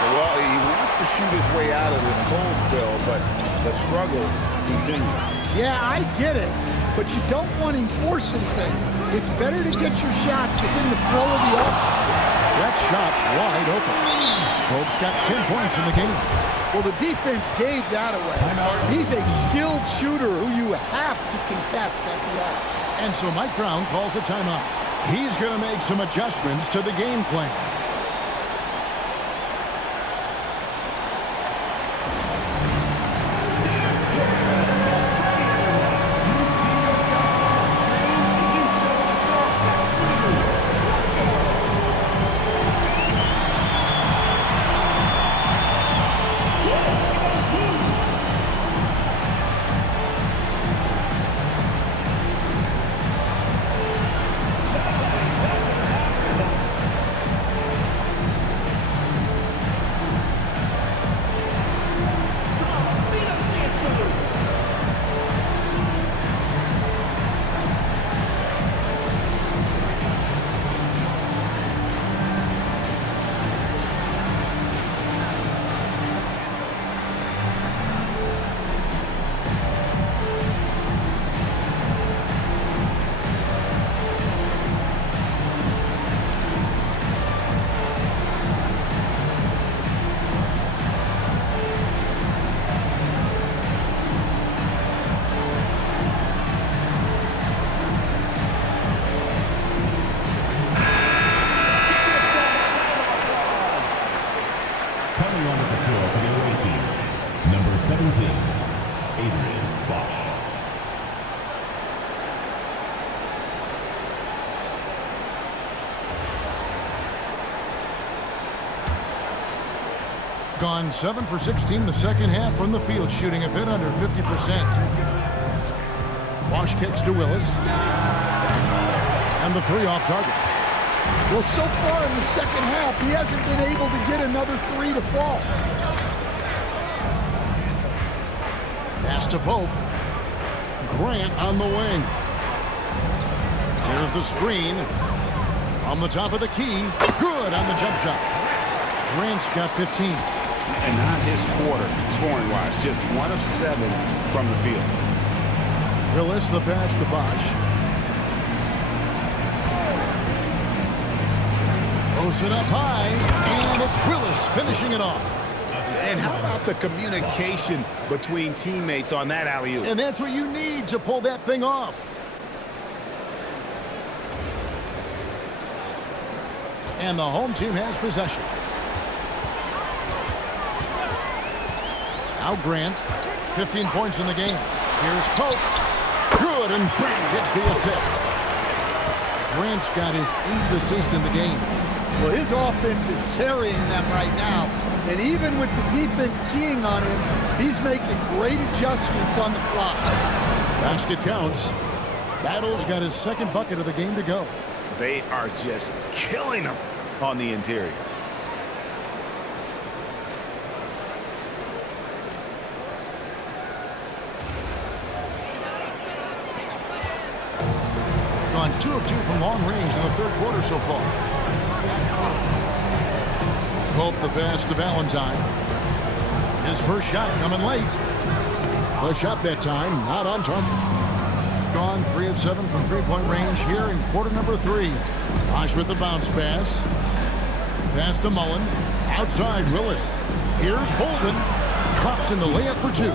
Well, he wants to shoot his way out of this cold spell, but the struggles continue. Yeah, I get it, but you don't want him forcing things. It's better to get your shots within the flow of the offense. That shot wide open. Pope's got 10 points in the game. Well, the defense gave that away. He's a skilled shooter who you have to contest at the arc. And so Mike Brown calls a timeout. He's going to make some adjustments to the game plan. Coming onto the floor for the away team, number 17, Adrian Bosch. Gone 7 for 16 the second half from the field, shooting a bit under 50%. Bosch kicks to Willis. And the 3 off target. Well, so far in the second half, he hasn't been able to get another 3 to fall. Pass to Pope. Grant on the wing. Here's the screen. From the top of the key. Good on the jump shot. Grant's got 15. And not his quarter, scoring-wise. Just 1 of 7 from the field. Willis, the pass to Bosch. Throws it up high, and it's Willis finishing it off. And how about the communication between teammates on that alley-oop? And that's what you need to pull that thing off. And the home team has possession. Now Grant, 15 points in the game. Here's Pope. Good, and Grant gets the assist. Grant's got his 8th assist in the game. Well, his offense is carrying them right now. And even with the defense keying on him, he's making great adjustments on the fly. Basket counts. Battle's got his second bucket of the game to go. They are just killing them on the interior. Gone 2 of 2 from long range in the third quarter so far. Pope the pass to Valentine. His first shot coming late. The shot that time not on target. Gone 3 of 7 from three-point range here in quarter number 3. Bosch with the bounce pass. Pass to Mullen. Outside Willis. Here's Bolden. Drops in the layup for 2.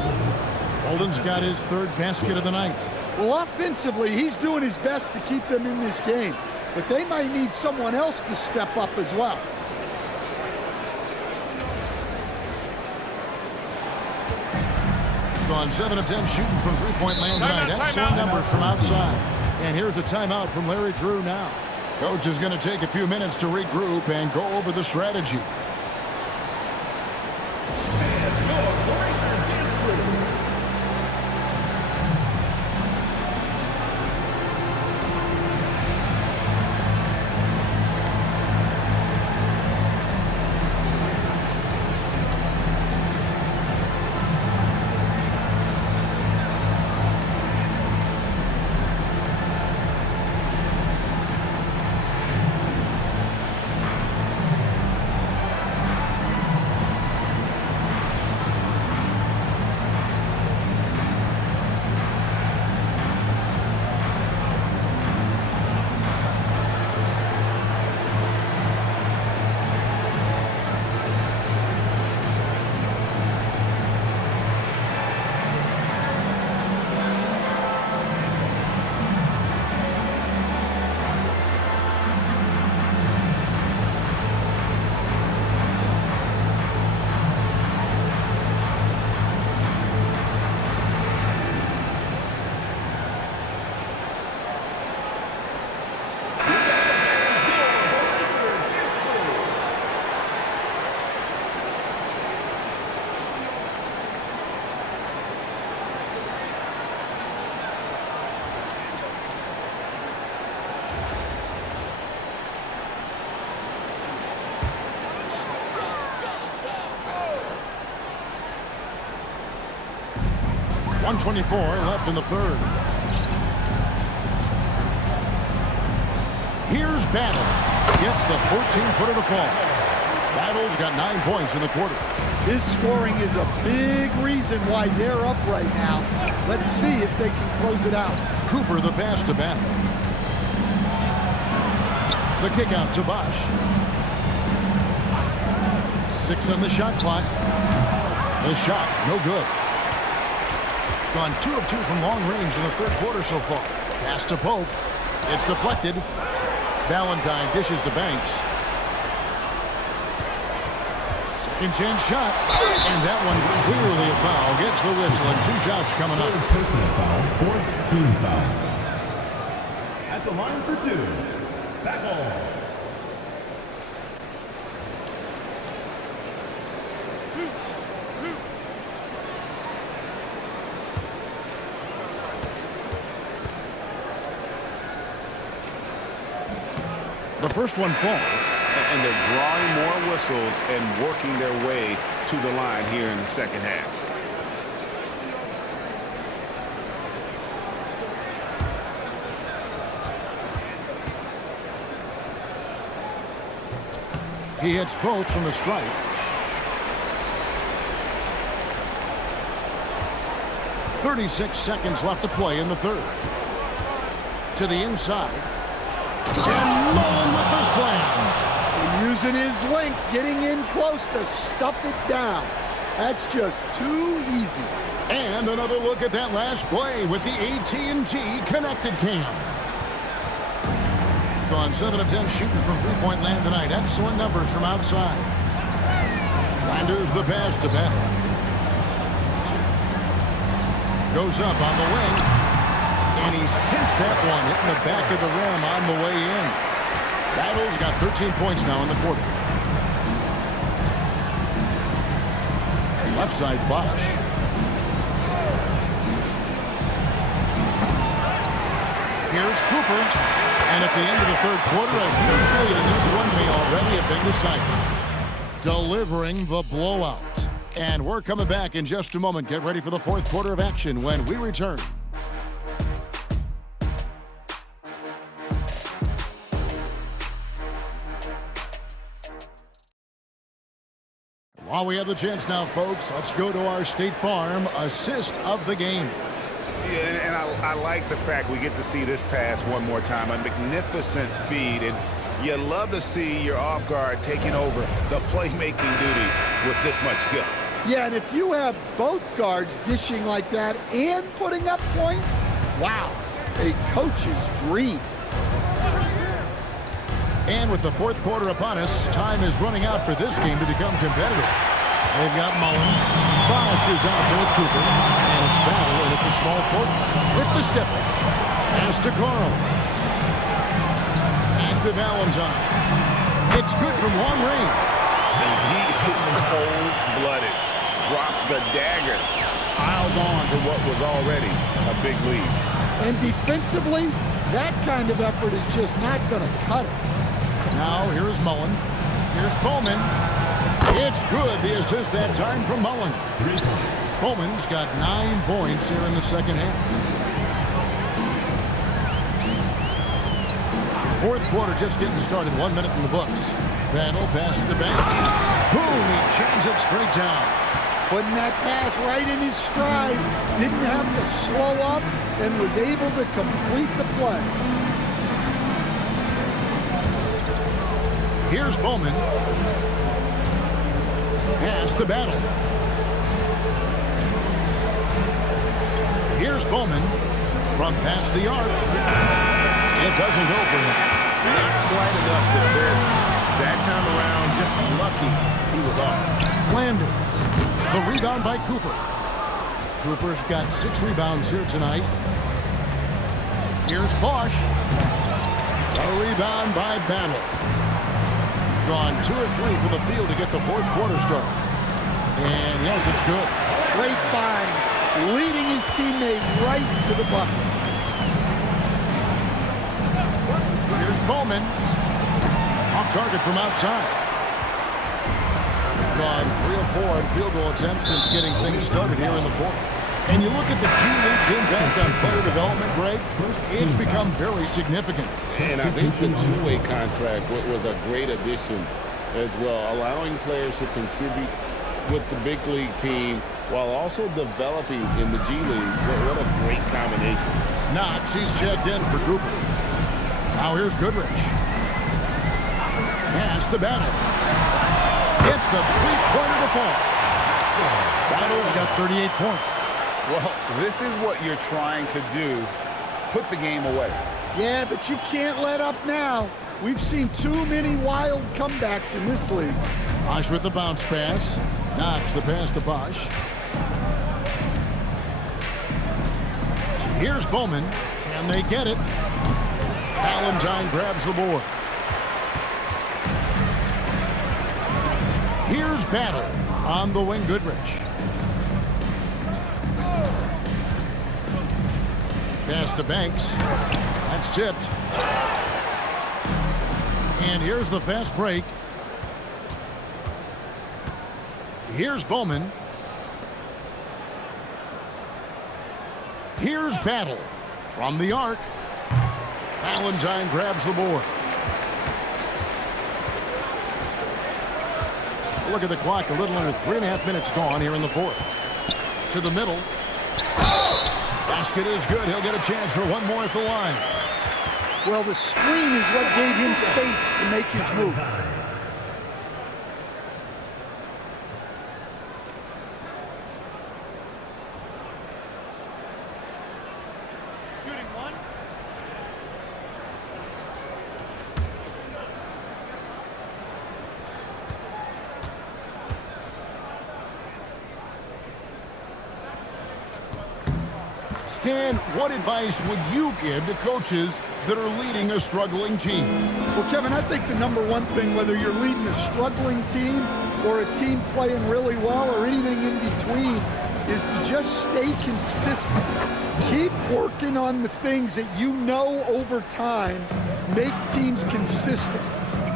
Bolden's got his third basket of the night. Well, offensively, he's doing his best to keep them in this game, but they might need someone else to step up as well. Gone 7 of 10 shooting from three-point land tonight. Excellent numbers from outside. And here's a timeout from Larry Drew now. Coach is going to take a few minutes to regroup and go over the strategy. .124 left in the third. Here's Battle. Gets the 14-footer to fall. Battle's got 9 points in the quarter. His scoring is a big reason why they're up right now. Let's see if they can close it out. Cooper the pass to Battle. The kick out to Bosch. 6 on the shot clock. The shot, no good. Gone 2 of 2 from long range in the third quarter so far. Pass to Pope. It's deflected. Valentine dishes to Banks. Second chance shot. And that one clearly a foul. Gets the whistle and 2 shots coming up. Personal foul, fourth team foul. At the line for 2, Battle. The first one falls. And they're drawing more whistles and working their way to the line here in the second half. He hits both from the stripe. .36 seconds left to play in the third. To the inside. And Mullen with the slam. And using his length, getting in close to stuff it down. That's just too easy. And another look at that last play with the AT&T connected cam. Gone 7 of 10 shooting from three-point land tonight. Excellent numbers from outside. Landers the pass to Battle. Goes up on the wing. And he sinks that one, hitting the back of the rim on the way in. Battle's got 13 points now in the quarter. Left side, Bosch. Here's Cooper. And at the end of the third quarter, a huge lead in this one may already have been decided. Delivering the blowout. And we're coming back in just a moment. Get ready for the fourth quarter of action when we return. While we have the chance now, folks, let's go to our State Farm assist of the game. Yeah, and I like the fact we get to see this pass one more time. A magnificent feed, and you love to see your off guard taking over the playmaking duties with this much skill. Yeah, and if you have both guards dishing like that and putting up points, wow, a coach's dream. And with the fourth quarter upon us, time is running out for this game to become competitive. They've got Mullen. Bosch is out there with Cooper. And it's Battle in at the small forward with the step. Pass to Carl. And to Valentine. It's good from long range. And he is cold-blooded. Drops the dagger. Piles on to what was already a big lead. And defensively, that kind of effort is just not going to cut it. Now, here's Mullen. Here's Bowman. It's good. The assist that time from Mullen. 3 points. Bowman's got 9 points here in the second half. Fourth quarter just getting started. 1 minute in the books. Battle passes to Banks. Boom! He jams it straight down. Putting that pass right in his stride. Didn't have to slow up and was able to complete the play. Here's Bowman. Pass to Battle. Here's Bowman from past the arc. It doesn't go for him. Not quite enough defense. That time around, just lucky he was off. Flanders. The rebound by Cooper. Cooper's got 6 rebounds here tonight. Here's Bosch. A rebound by Battle. Gone 2 or 3 for the field to get the fourth quarter started. And yes, it's good. Great find. Leading his teammate right to the bucket. Here's Bowman. Off target from outside. Gone 3 of 4 in field goal attempts since getting things started here in the fourth. And you look at the G League's impact on player development, Greg, it's become very significant. And I think the two-way contract was a great addition as well, allowing players to contribute with the big league team while also developing in the G League. What a great combination. Knox, he's checked in for Cooper. Now here's Goodrich. Pass to Battle. It's the three-pointer to fall. Battle's got 38 points. Well, this is what you're trying to do. Put the game away. Yeah, but you can't let up now. We've seen too many wild comebacks in this league. Bosch with the bounce pass. Knox the pass to Bosch. Here's Bowman. Can they get it? Valentine grabs the board. Here's Battle on the wing. Goodrich. Pass to Banks. That's tipped. And here's the fast break. Here's Bowman. Here's Battle from the arc. Valentine grabs the board. Look at the clock. A little under 3.5 minutes gone here in the fourth. To the middle. Basket is good. He'll get a chance for one more at the line. Well, the screen is what gave him space to make his move. Shooting one. Stan, what advice would you give to coaches that are leading a struggling team? Well, Kevin, I think the number one thing, whether you're leading a struggling team or a team playing really well or anything in between, is to just stay consistent. Keep working on the things that you know over time make teams consistent.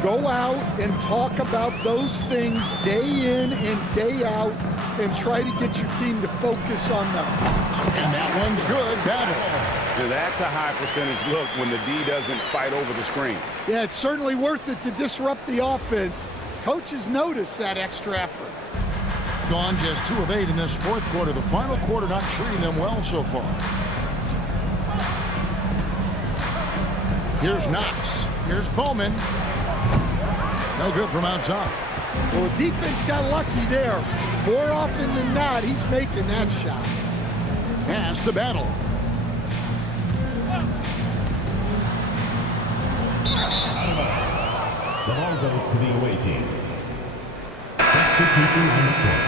Go out and talk about those things day in and day out and try to get your team to focus on them. And that one's good. Battle. Now that's a high percentage look when the D doesn't fight over the screen. Yeah, it's certainly worth it to disrupt the offense. Coaches notice that extra effort. Gone just 2 of 8 in this fourth quarter. The final quarter not treating them well so far. Here's Knox. Here's Bowman. No good from outside. Well, the defense got lucky there. More often than not, he's making that shot. Pass to Battle. The ball goes to the away team. Substitution on the court.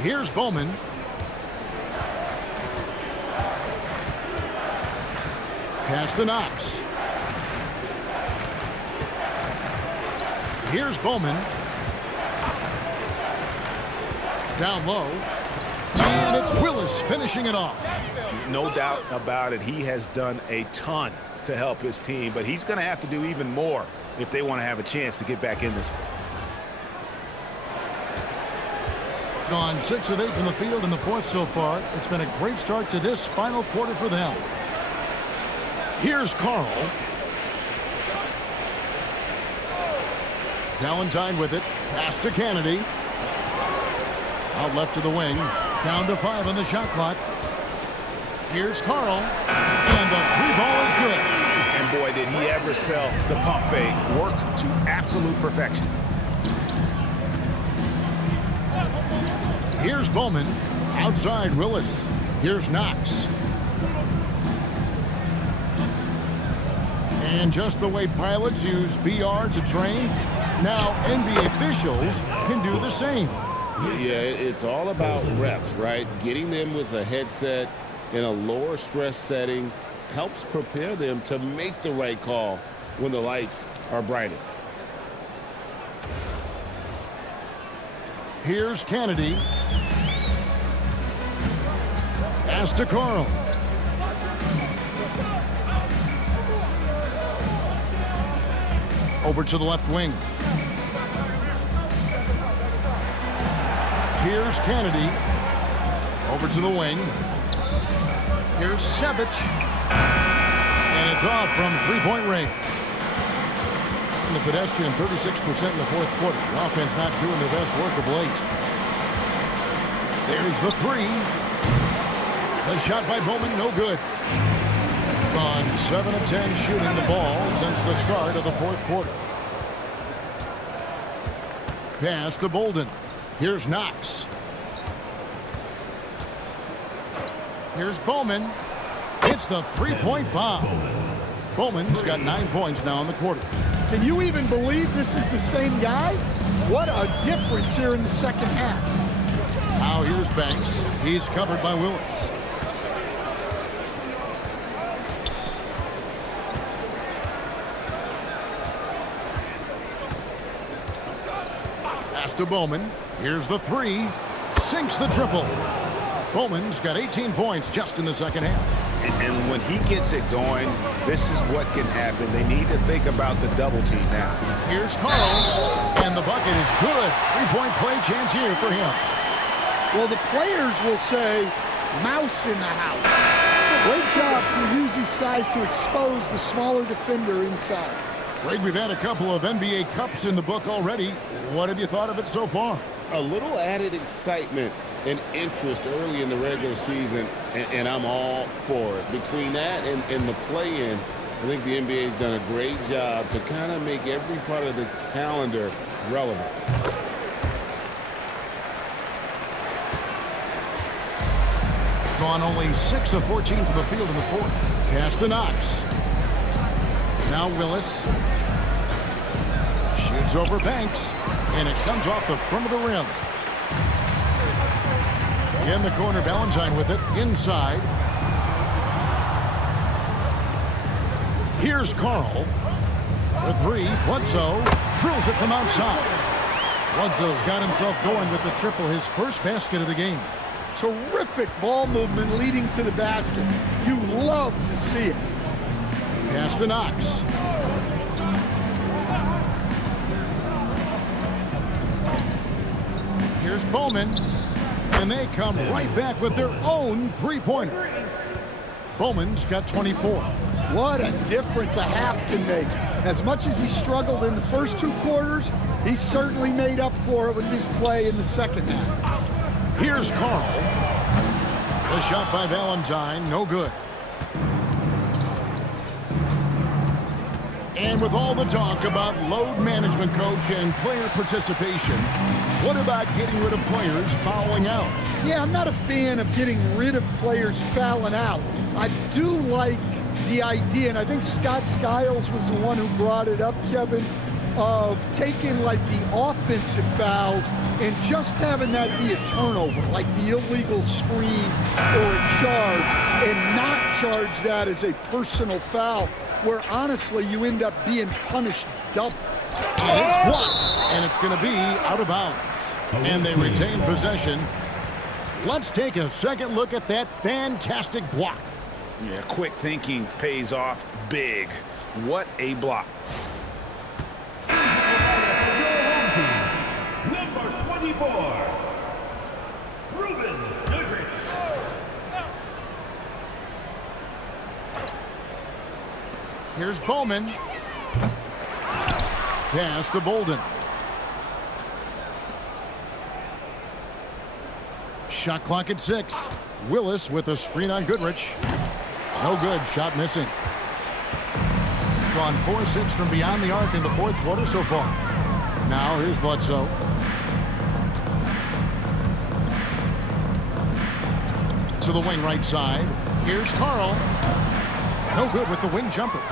Here's Bowman. Pass to Knox. Here's Bowman. Down low. And it's Willis finishing it off. No doubt about it. He has done a ton to help his team, but he's going to have to do even more if they want to have a chance to get back in this one. Gone 6 of 8 from the field in the fourth so far. It's been a great start to this final quarter for them. Here's Carl. Valentine with it. Pass to Kennedy. Out left to the wing. Down to 5 on the shot clock. Here's Carl. And the 3-ball is good. And boy, did he ever sell the pump fake. Worked to absolute perfection. Here's Bowman. Outside Willis. Here's Knox. And just the way pilots use VR to train, now NBA officials can do the same. Yeah, it's all about reps, right? Getting them with a headset in a lower stress setting helps prepare them to make the right call when the lights are brightest. Here's Kennedy. Pass to Carl. Over to the left wing. Here's Kennedy. Over to the wing. Here's Sevic. And it's off from 3-point range. And the pedestrian 36% in the fourth quarter. The offense not doing their best work of late. There's the 3. The shot by Bowman, no good. Gone 7 of 10 shooting the ball since the start of the fourth quarter. Pass to Bolden. Here's Knox. Here's Bowman. It's the 3-point bomb. Bowman's got 9 points now in the quarter. Can you even believe this is the same guy? What a difference here in the second half. Now here's Banks. He's covered by Willis. Pass to Bowman. Here's the 3. Sinks the triple. Bowman's got 18 points just in the second half. And when he gets it going, this is what can happen. They need to think about the double team now. Here's Carl, and the bucket is good. 3-point play chance here for him. Well, the players will say, mouse in the house. Great job to use his size to expose the smaller defender inside. Greg, we've had a couple of NBA Cups in the book already. What have you thought of it so far? A little added excitement and interest early in the regular season, and I'm all for it. Between that and the play-in, I think the NBA's done a great job to kind of make every part of the calendar relevant. Gone only 6 of 14 from the field in the fourth. Pass to Knox. Now Willis. Shoots over Banks, and it comes off the front of the rim. In the corner, Valentine with it, inside. Here's Carl. For three, Bledsoe drills it from outside. Bledsoe's got himself going with the triple, his first basket of the game. Terrific ball movement leading to the basket. You love to see it. Pass to Knox. Here's Bowman. And they come right back with their own three-pointer. Bowman's got 24. What a difference a half can make. As much as he struggled in the first two quarters, he certainly made up for it with his play in the second half. Here's Carl. The shot by Valentine, no good. And with all the talk about load management, coach, and player participation, what about getting rid of players fouling out? Yeah, I'm not a fan of getting rid of players fouling out. I do like the idea, and I think Scott Skiles was the one who brought it up, Kevin, of taking like the offensive fouls and just having that be a turnover, like the illegal screen or a charge, and not charge that as a personal foul, where honestly you end up being punished double. And it's blocked, and it's going to be out of bounds. And they retain possession. Let's take a second look at that fantastic block. Yeah, quick thinking pays off big. What a block. Number 24, Ruben Goodrich. Here's Bowman. Pass to Bolden. Shot clock at 6. Willis with a screen on Goodrich. No good. Shot missing. Gone 4-6 from beyond the arc in the fourth quarter so far. Now here's Bledsoe. To the wing right side. Here's Carl. No good with the wing jumper.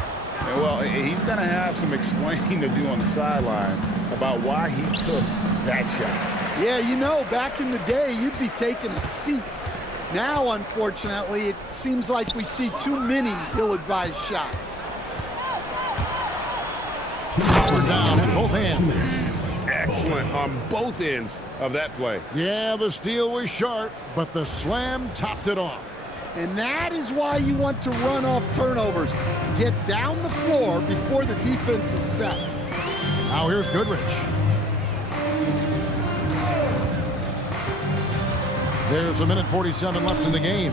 Well, he's going to have some explaining to do on the sideline about why he took that shot. Yeah, you know, back in the day, you'd be taking a seat. Now, unfortunately, it seems like we see too many ill-advised shots. Power down at both ends. Excellent on both ends of that play. Yeah, the steal was sharp, but the slam topped it off. And that is why you want to run off turnovers. Get down the floor before the defense is set. Now here's Goodrich. There's a minute 47 left in the game.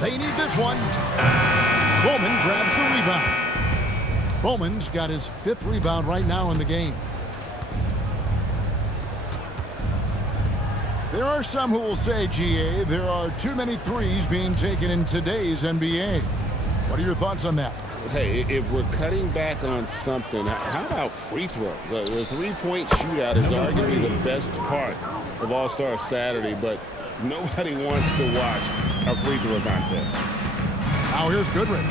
They need this one. Bowman grabs the rebound. Bowman's got his 5th rebound right now in the game. There are some who will say, GA, there are too many threes being taken in today's NBA. What are your thoughts on that? Hey, if we're cutting back on something, how about free throws? The three-point shootout is arguably the best part of All-Star Saturday, but nobody wants to watch a free throw contest. Now here's Goodrich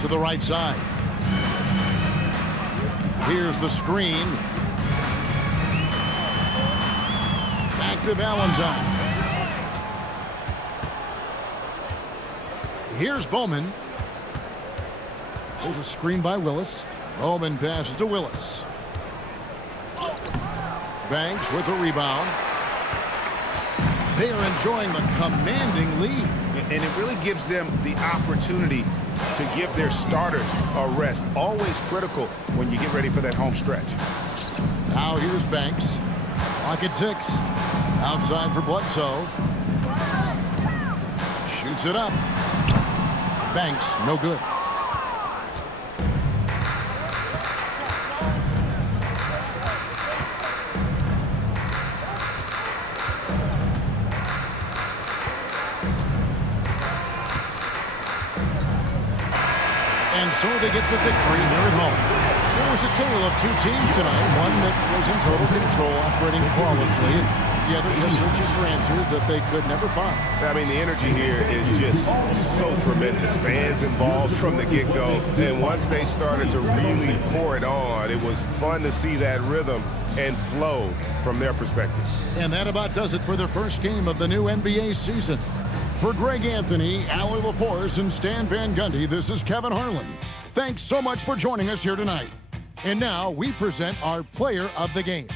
to the right side. Here's the screen. Back to Valentine. Here's Bowman. There's a screen by Willis. Bowman passes to Willis. Banks with a rebound. They are enjoying the commanding lead. And it really gives them the opportunity to give their starters a rest. Always critical when you get ready for that home stretch. Now here's Banks. Clock at 6. Outside for Bledsoe. Shoots it up. Banks, no good. And so they get the victory here at home. There was a tale of two teams tonight. One that was in total control, operating flawlessly. The other just searching for answers that they could never find. I mean, the energy here is just so tremendous. Fans involved from the get-go. And once they started to really pour it on, it was fun to see that rhythm and flow from their perspective. And that about does it for the first game of the new NBA season. For Greg Anthony, Allie LaForce, and Stan Van Gundy, this is Kevin Harlan. Thanks so much for joining us here tonight. And now we present our player of the game.